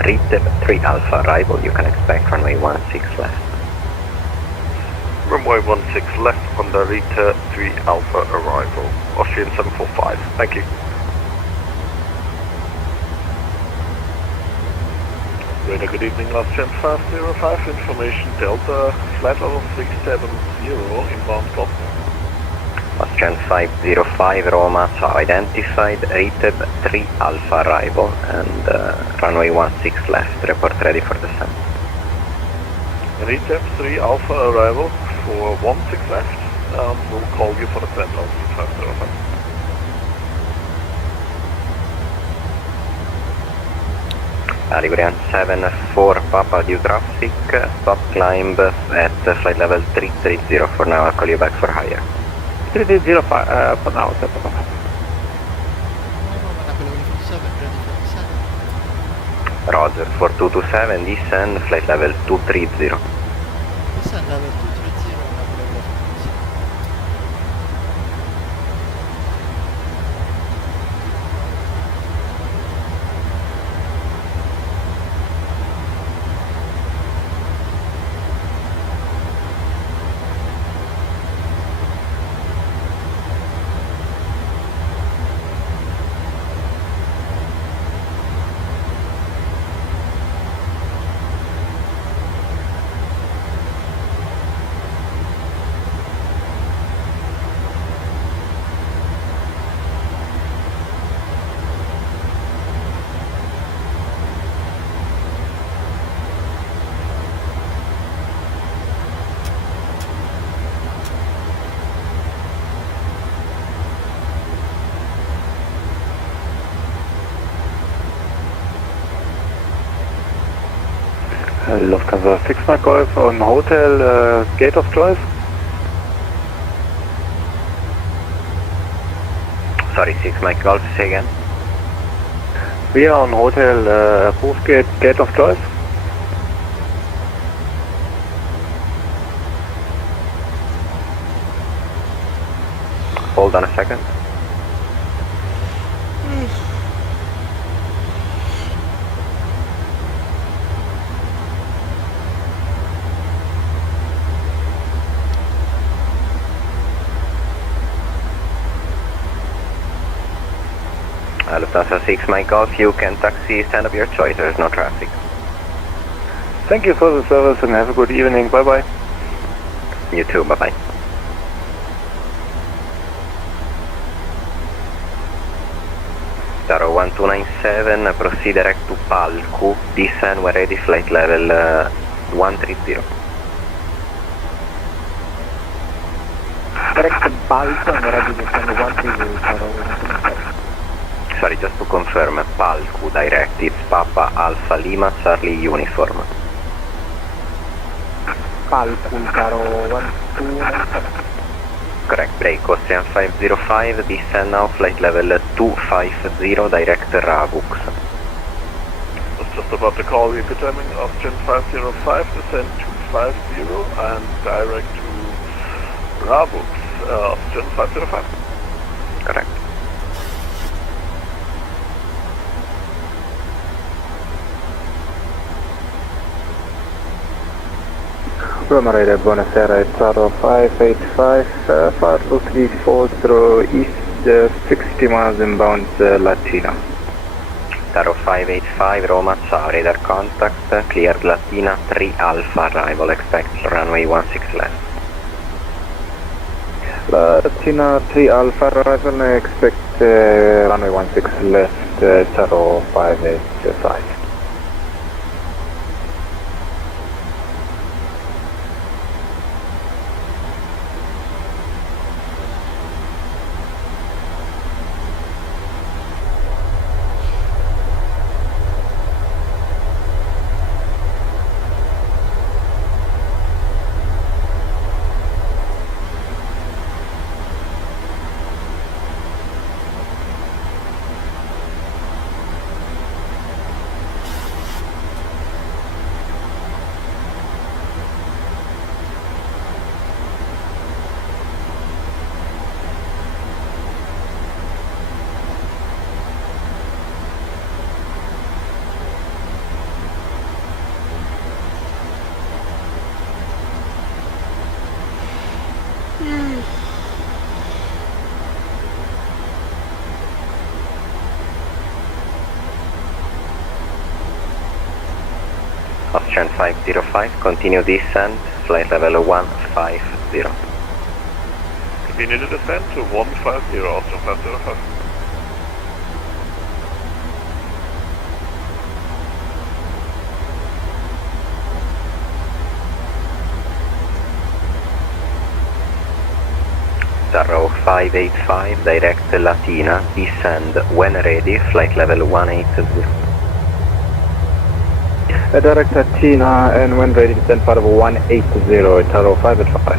Retib 3 Alpha, arrival, you can expect runway 16 left. Runway 16 left on the Retib 3 Alpha arrival, Austrian 745, thank you. Radar, good evening, last Gen 505, information Delta, flight level 370, inbound Cosmo. Austrian 505 Roma, ciao, identified, Retib 3 Alpha arrival, and runway 16 left, report ready for descent. Retib 3 Alpha arrival for 16 left, we'll call you for the descent on 505. Ligurian 74 Papa due traffic, stop climb at flight level 330 for now, I'll call you back for higher. 330 for now, set up. Roger, 4227, descend, flight level 230. Descend level 230, Napuevola 46. Lufthansa 6 Mike Golf on hotel, gate of choice. Sorry, 6 Mike Golf, say again. We are on hotel, approved gate of choice. Hold on a second. Lufthansa 6 Mike Golf, you can taxi, stand up your choice, there's no traffic. Thank you for the service and have a good evening, bye bye. You too, bye bye. Taro 1297, proceed direct to Palku, descend when ready, flight level 130. correct Balco and ready to send 130 Tower 127. Sorry, just to confirm, Palku direct, it's Papa Alpha Lima Charlie Uniform. Palco, Tower 1297. Correct, break, Austrian 505, descend now, flight level 250, direct Ravux. Was just about to call you, confirming Austrian 505, descend 250 and direct to Ravux, Austrian 505. Correct. Roma Radar, buonasera, Taro 585, Farlo 340 east, 60 miles inbound, Latina. Taro 585, Roma, ciao, radar contact, cleared Latina 3 Alpha, arrival, expect runway 16 left. Latina 3 Alpha, arrival, expect runway 16 left, Taro 585. Austrian 505, continue descent, flight level 150. Continue to descend to 150, Austrian 505. Taro 585, direct Latina, descend when ready, flight level 180. Direct Latina, and when ready, descend part of 180, Taro 585.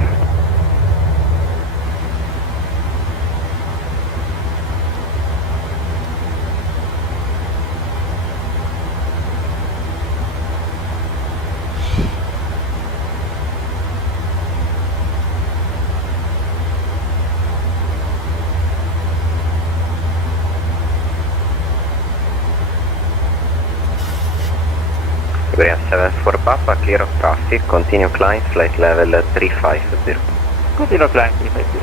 Iberia 74 Papa, clear of traffic, continue climb, flight level 350. Continue climb 350.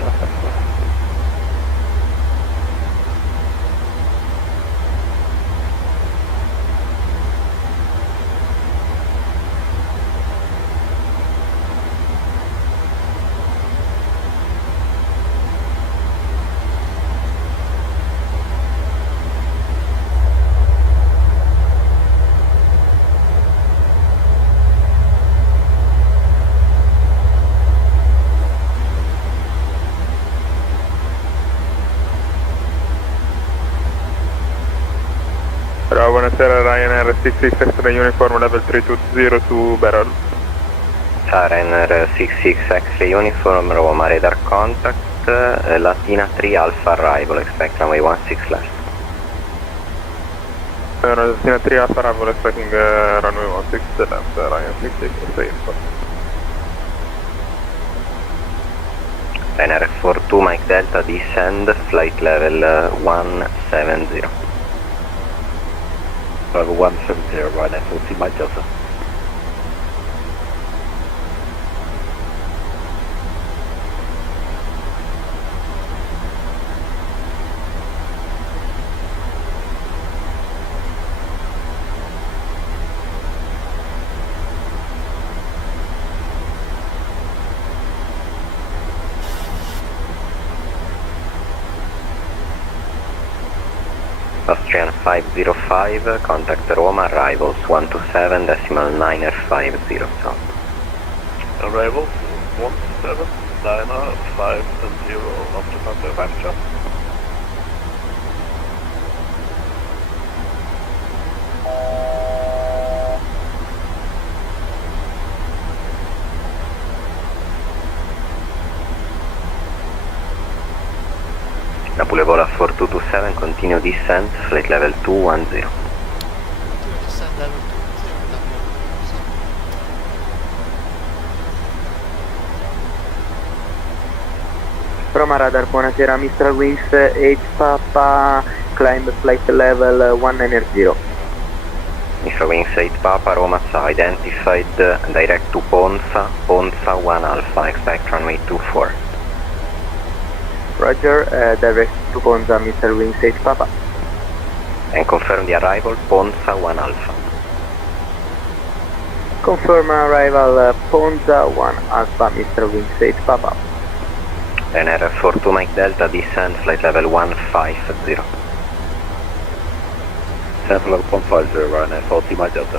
Buonasera, Ryanair 66 X-ray uniform level 320 to barrel. Ryanair 66 X-ray uniform, Roma radar contact, Latina 3 Alpha arrival, expect runway 16 left. Latina 3 Alpha arrival, expecting runway 16 left, Ryanair 66 X-ray uniform. Ryanair 42 Mike Delta, descend, flight level 170. Level 170, Ryanair 40 Mike Delta. Austrian 505, contact Roma, arrivals 127.950 south. Arrivals 127. Liner 5 and 0 of the Panther 5 job. Napuevola 4227, continue descent, flight level 210. Descend level 2, 0, Roma Radar, buonasera, Mistral Wings 8 Papa, climb flight level 190. Mr. Wings 8 Papa, Roma SA, identified direct to Ponza, Ponza 1 Alpha, expect runway 24. Roger, direct to Ponza, Mr. Wings 8 Papa. And confirm the arrival, Ponza 1 Alpha. Confirm arrival, Ponza 1 Alpha, Mr. Wings 8 Papa. Ryanair 42 Mike Delta, descent, flight level 150. Sample level 150, Ryanair 42 Mike Delta.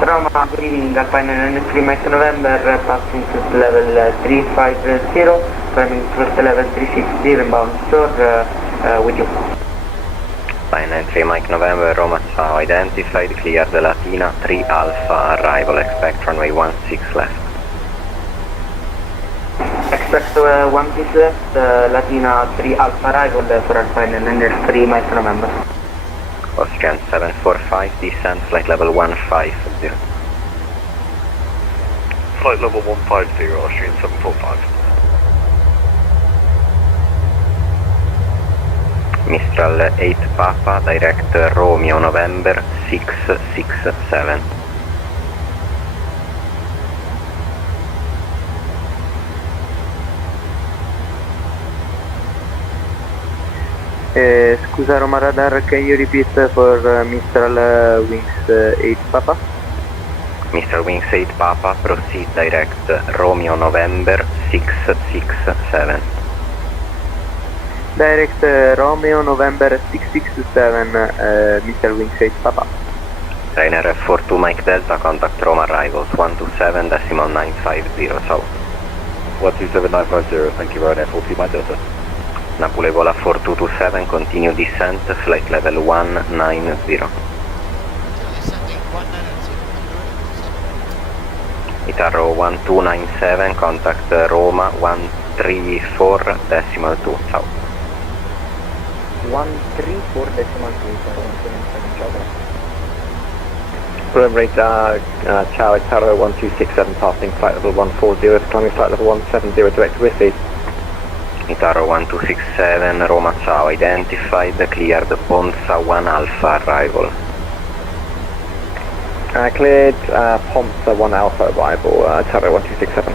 Roma, good evening, Alpine 93 Mike November, passing to level 350, climbing first level 360, inbound shore, with you. Line 93 Mike November, Roma SA, identified, clear the Latina 3 Alpha, arrival, expect runway 16 left. Expect 16 left, Latina 3 Alpha arrival for Alpine 93 Mike November. Austrian 745, descent, flight level 150. Flight level 150, Austrian 745. Mistral 8 Papa, direct Romeo November 667. Scusa Roma Radar, can you repeat for Mistral Wings 8 Papa? Mr. Wings 8 Papa, proceed direct Romeo November 667. Direct Romeo November 667, Mr. Wings 8 Papa. Ryanair 42 Mike Delta, contact Roma arrivals 127.950 south. 127950, thank you, Ryanair 42 Mike Delta. Napuevola 4227, continue descent, flight level 190. Itarro 1297, contact Roma 134.2 south. 134.2, Room radar, Chow, Itarro 1267, passing flight level 140, climbing flight level 170, direct to Whiskey. Itarro 1267, Roma Ciao, identified, cleared Ponza 1 Alpha, arrival. Cleared Ponza 1 Alpha arrival, Itarro 1267.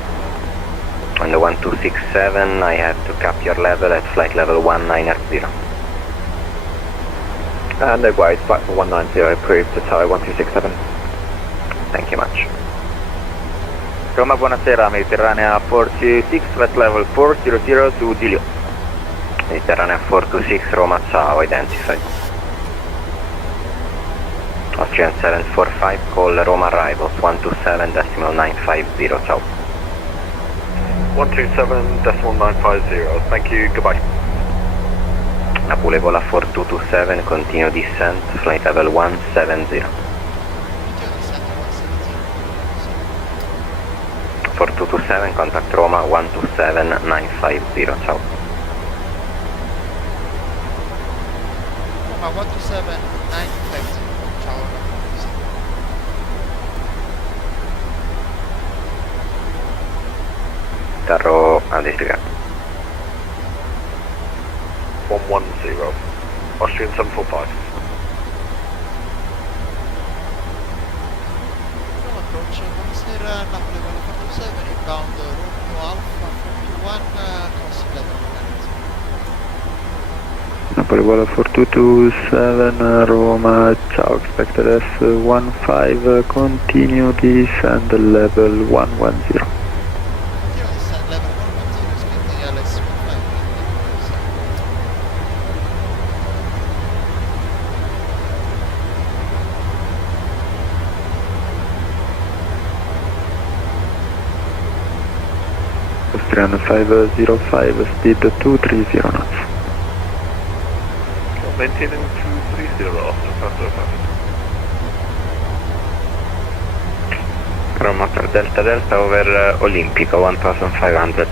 On the 1267, I have to cap your level at flight level 190. No worries, flight level 190 approved to Itarro 1267. Thank you much. Roma, buonasera, Mediterranea 426, flight level 400 to Giulio. Mediterranea 426, Roma Ciao, identified. Austrian 745, call Roma arrivals 127.950 south. 127.950, thank you, goodbye. Napuevola 4227, continue descent, flight level 170. 4227, contact Roma 127.950 south. Roma 127.950, ciao. Tarro a disregard. 110, Austrian 745. Roma approach approach Buonasera, Napuevola.it, inbound Romeo Alpha 41, crossing level 90. Napuevola 4227, Roma, ciao, expected S15, continue descend level 110. Continue descend level 110, expecting LS15. Austrian 505, speed 230 knots. Maintaining 230 after factor traffic. Roma for Delta Delta over Olimpico 1500.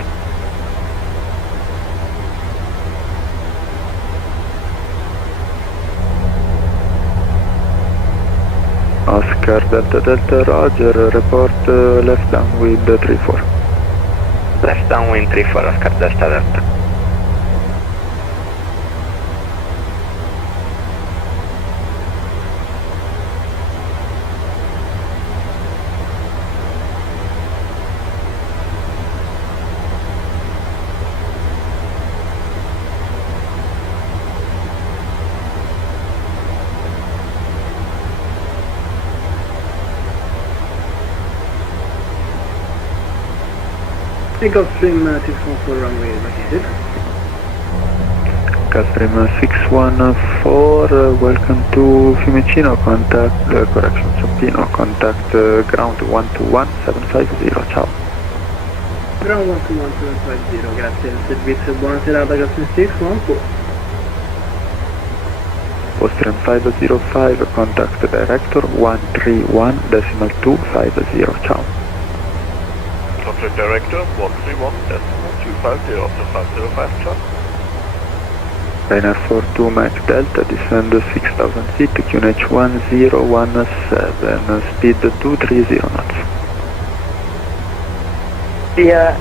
Oscar Delta Delta, Roger, report left downwind 34. Left downwind 34, Oscar Delta Delta. Gulfstream 614 runway vacated. Gulfstream 614, welcome to Fiumicino, contact, correction, Ciampino, contact ground 121750, ciao. Ground 121750, grazie del servizio, buona serata, Gulfstream 614. Austrian 505, contact director 131.250, ciao. Contact director 131.250 after 505, ciao. Ryanair 42 Mike Delta, descend 6000 feet, QNH 1017, speed 230 knots. Via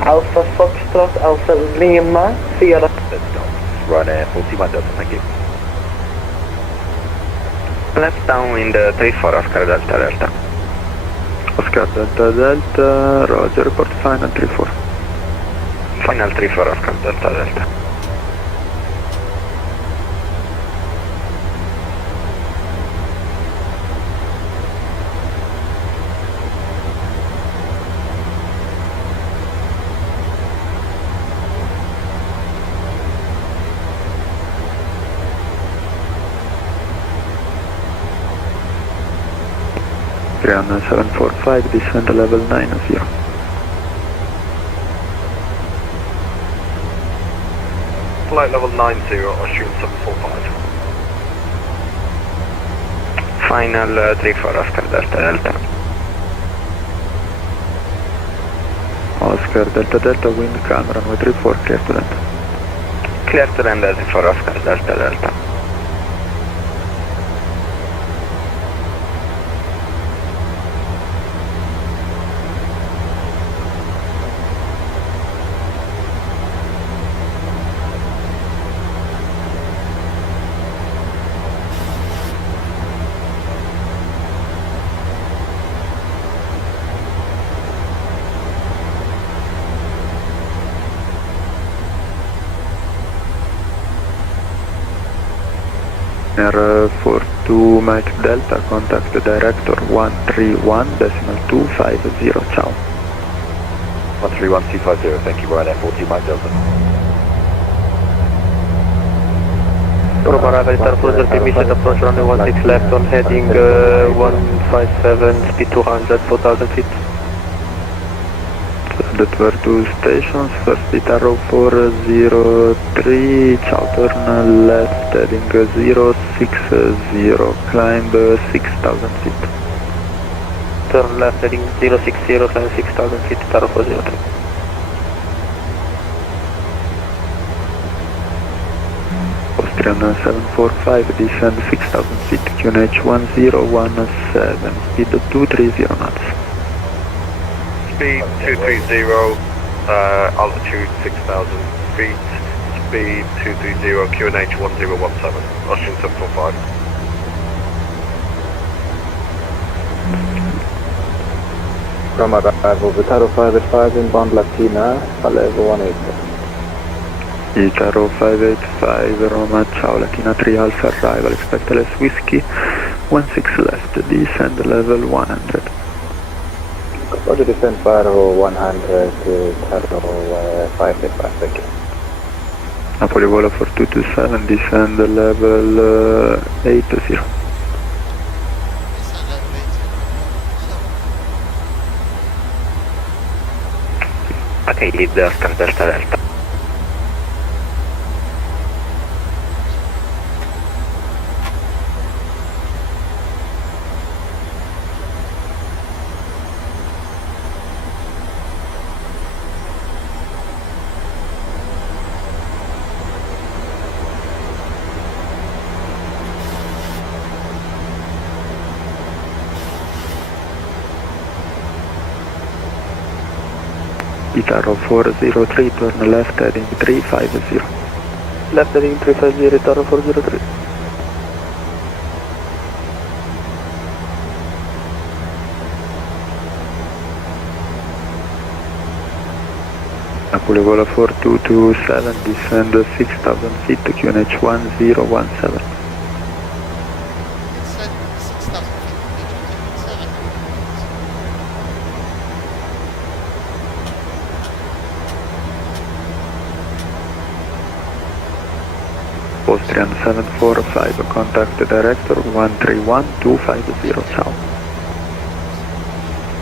Alpha Foxtrot, Alpha Lima, Sierra. Ryanair 41 Delta, thank you. Left downwind 34, Oscar Delta Delta. Oscar Delta Delta, Roger, report final 34. Final 34, Oscar Delta Delta. Austrian 745, descend level 90. Flight level 90, Austrian 745. Final 34, Oscar Delta Delta. Oscar Delta Delta, wind camera, runway 34, clear to land. Clear to land 34, Oscar Delta Delta. Ryanair 42 Mike Delta, contact director 131.250, ciao. 131.250, thank you, Ryanair 42 Mike Delta. Roma arrival, start cruiser, permission, approach runway 16 left on heading 157, speed 200, 4000 feet. That were two stations, first bit arrow 403, ciao, turn left heading 060, climb 6000 feet. Turn left heading 060, climb 6000 feet, arrow 403. Austrian 745, descend 6000 feet, QNH 1017, speed 230 knots. Speed 230, altitude 6,000 feet, speed 230, QNH 1017, Austrian 745. From arrival, Vitaro 585 inbound Latina, level 18. Itaro 585 Roma, ciao Latina 3 Alpha, arrival, expect LS Whiskey, 16 left, descend level 100. Roger, descend Faro 100, Taro 585, thank you. Napoli Volo 4227, descend level 80. Okay, lead the scan Delta Delta. Itaro 403, turn left heading 350. Left heading 350, Itaro 403. Napoli Volo 4227, descend 6000 feet, QNH 1017. Austrian 745, contact the director 131250, ciao.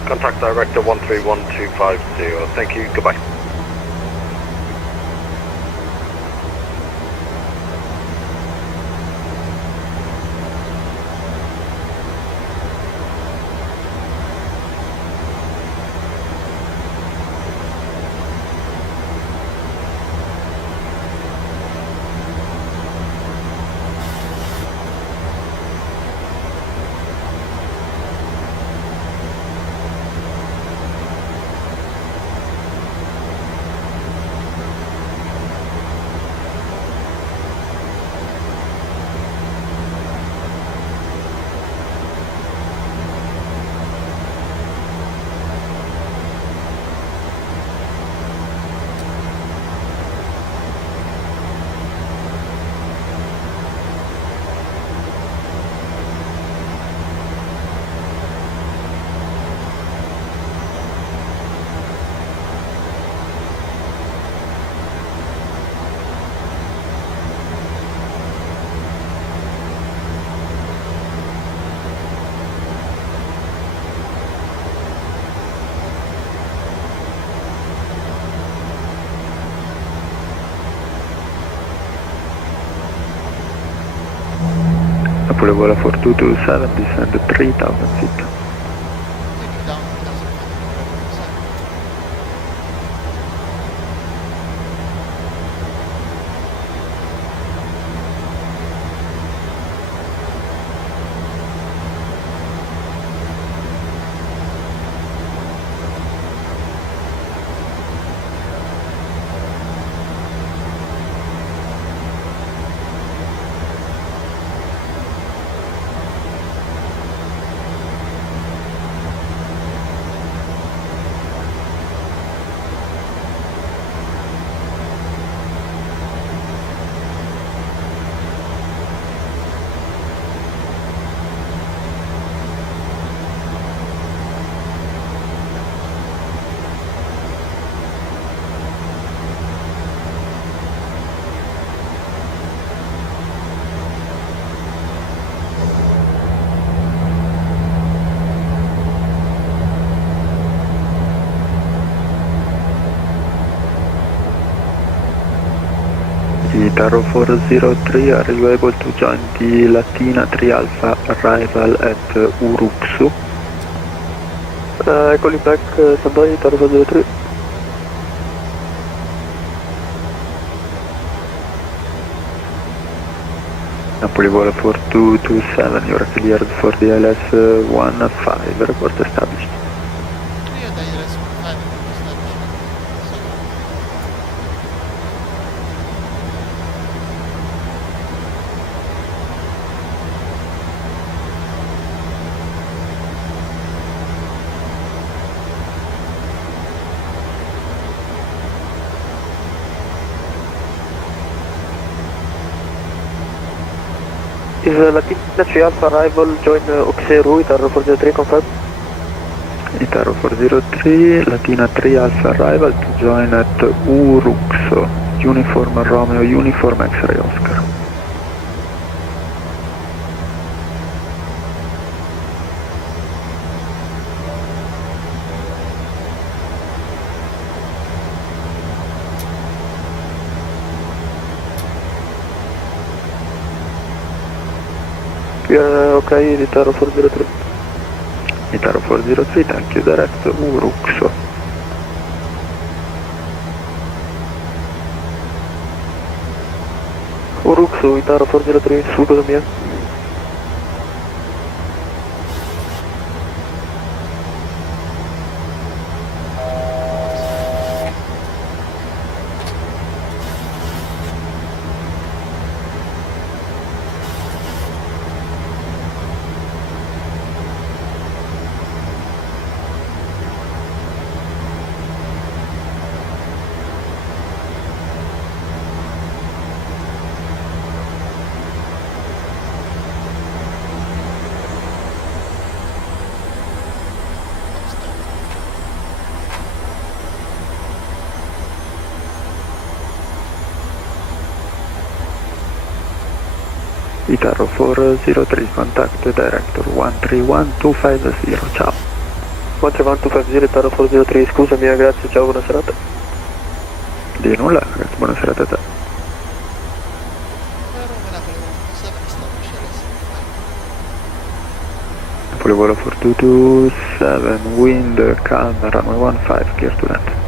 Contact director 131250. Thank you. Goodbye. Napoli Volo 4227, descend 3000 feet. Itaro 403, are you able to join the Latina 3 Alpha arrival at Uruxu? I call you back, standby, Itaro 403. Napoli Volo 4227, you are cleared for the LS15, report established. Is Latina 3 Alpha arrival, join Oxeru, Itaro 403, confirm. Itaro 403, Latina 3 Alpha arrival to join at Uruxo, Uniform Romeo, Uniform X-Ray Oscar. Okay, Itaro 403. Itaro 403, thank you, direct Uruxo. Uruxo, Itaro 403, sul mia. Itaro 403, contact director 131250, ciao. 131250, Itaro 403, scusami, grazie, ciao, buona serata. Di nulla, ragazzi, buona serata a te. Napoli 4227, wind, calm, runway 15, clear to land.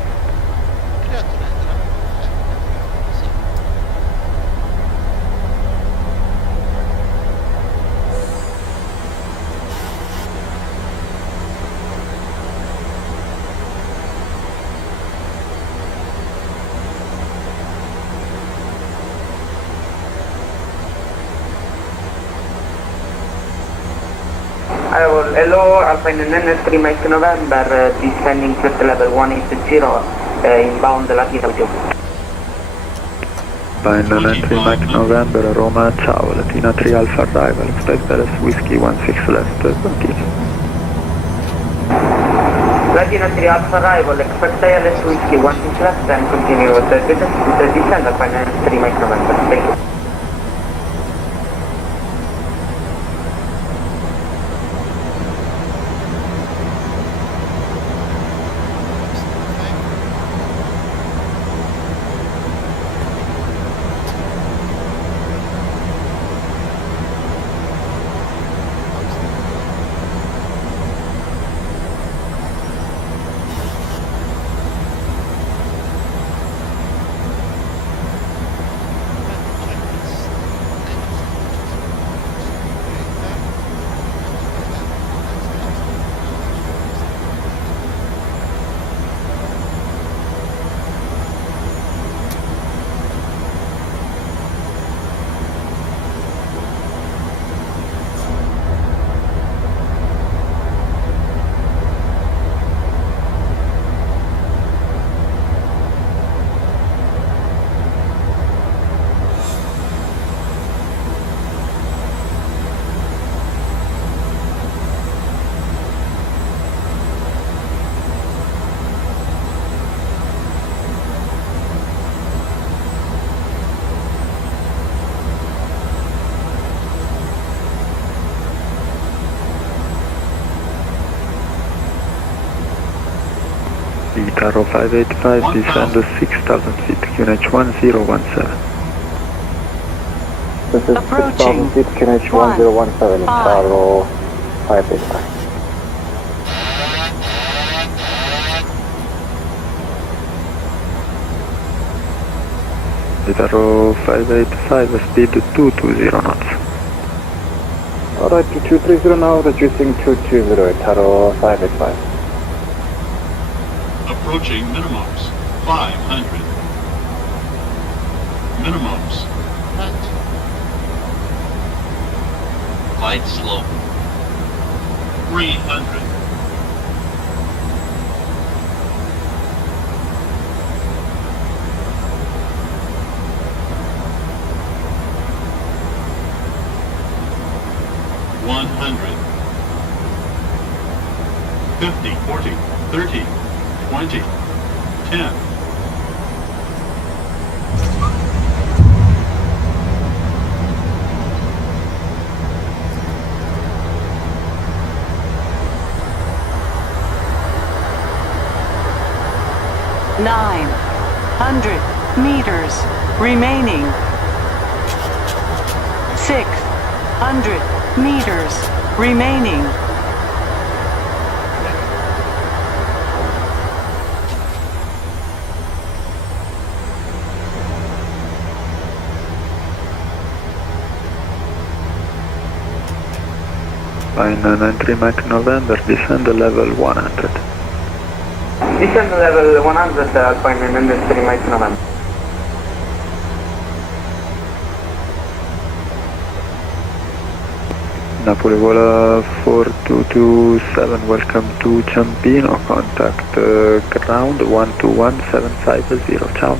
Hello, Alpha NN 3 Mike November, descending first level 180, inbound Latina with you. Pine 3 Mike November, Roma, ciao, Latina 3 Alpha arrival, expect LS Whiskey 16 left, continue. Latina 3 Alpha arrival, expect LS Whiskey 16 left and continue the descend Alpha NN 3 Mike November, thank you. Itaro 585, descend 6,000 feet, QNH 1017. This is 6,000 feet, QNH 1017, Itaro 585. Itaro 585, speed 220 knots. Alright, 2230 now, reducing 220, Itaro 585. Approaching minimums, 500. Minimums. Glide slope. 300. 100. 50, 40, 30, 20, 10. Nine 100 meters remaining. 600 meters remaining. Line 93 Mike November, descend level 100. Descend level 100, Alpine 93 Mike November. Napuevola 4227, welcome to Ciampino, contact ground 121750, ciao.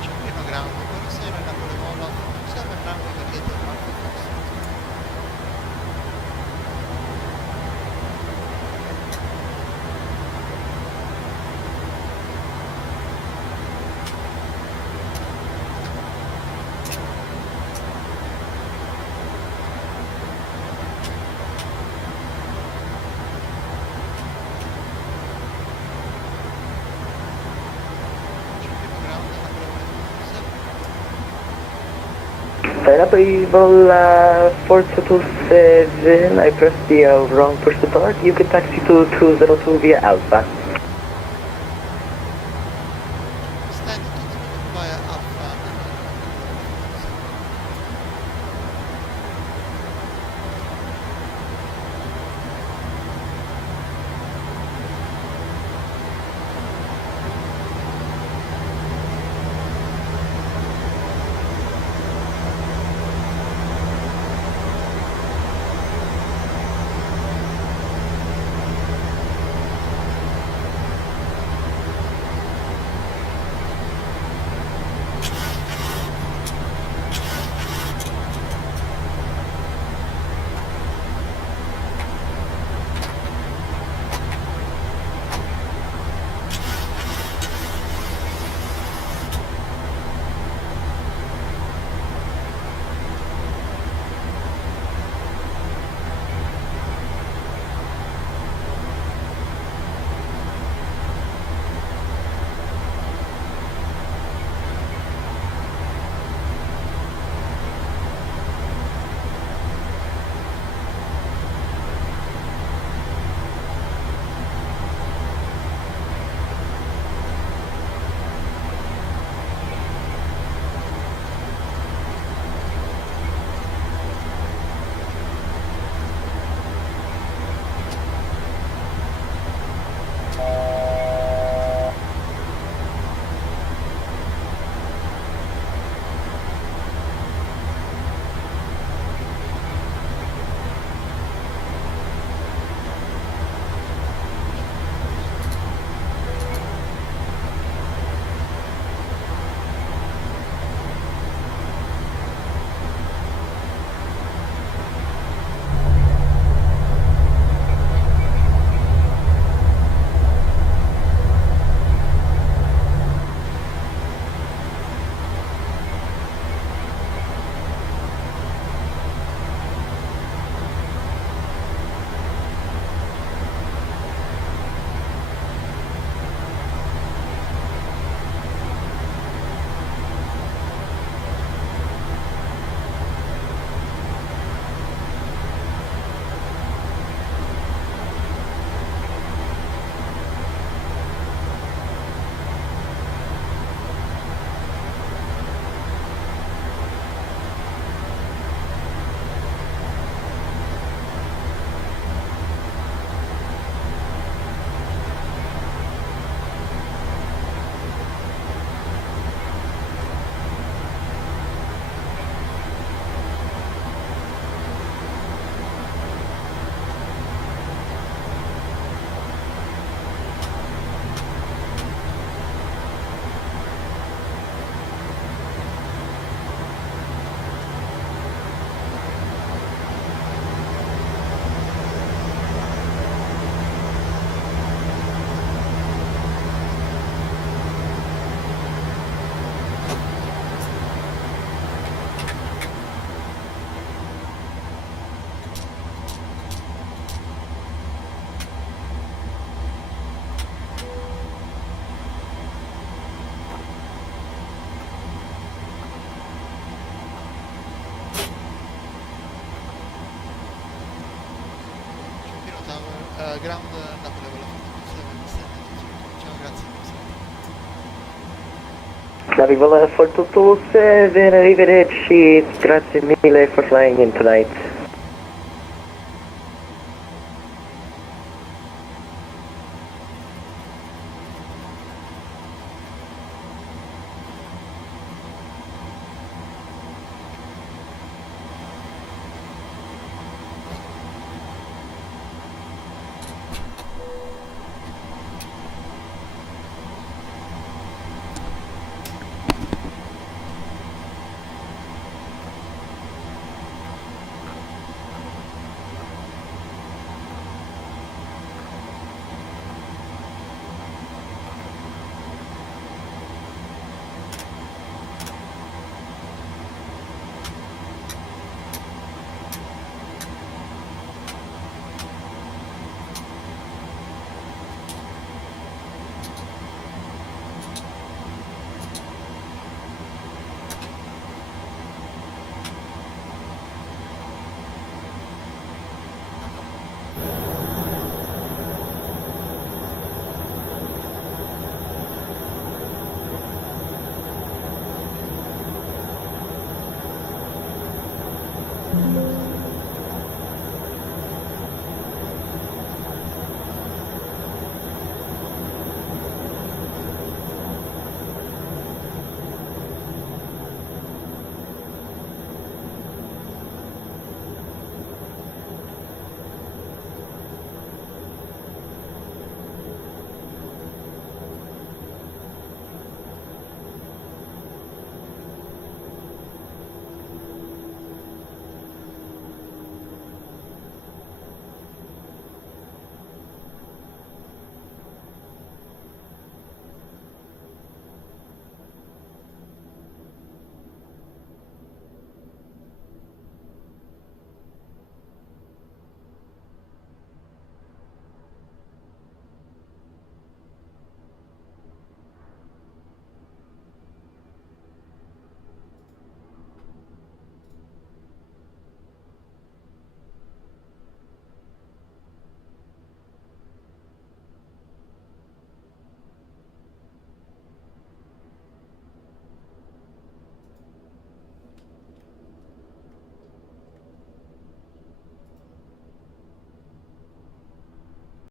Ciampino ground, buonasera, Napuevola, serve ground variete Alfa Fox. Napuevola 4227, I pressed the wrong push to start. You can taxi to 202 via Alpha. Stand 202 via Alpha. ground Napuevola. Ciao, grazie. Napuevola 427, arrivederci, grazie mille for flying in tonight.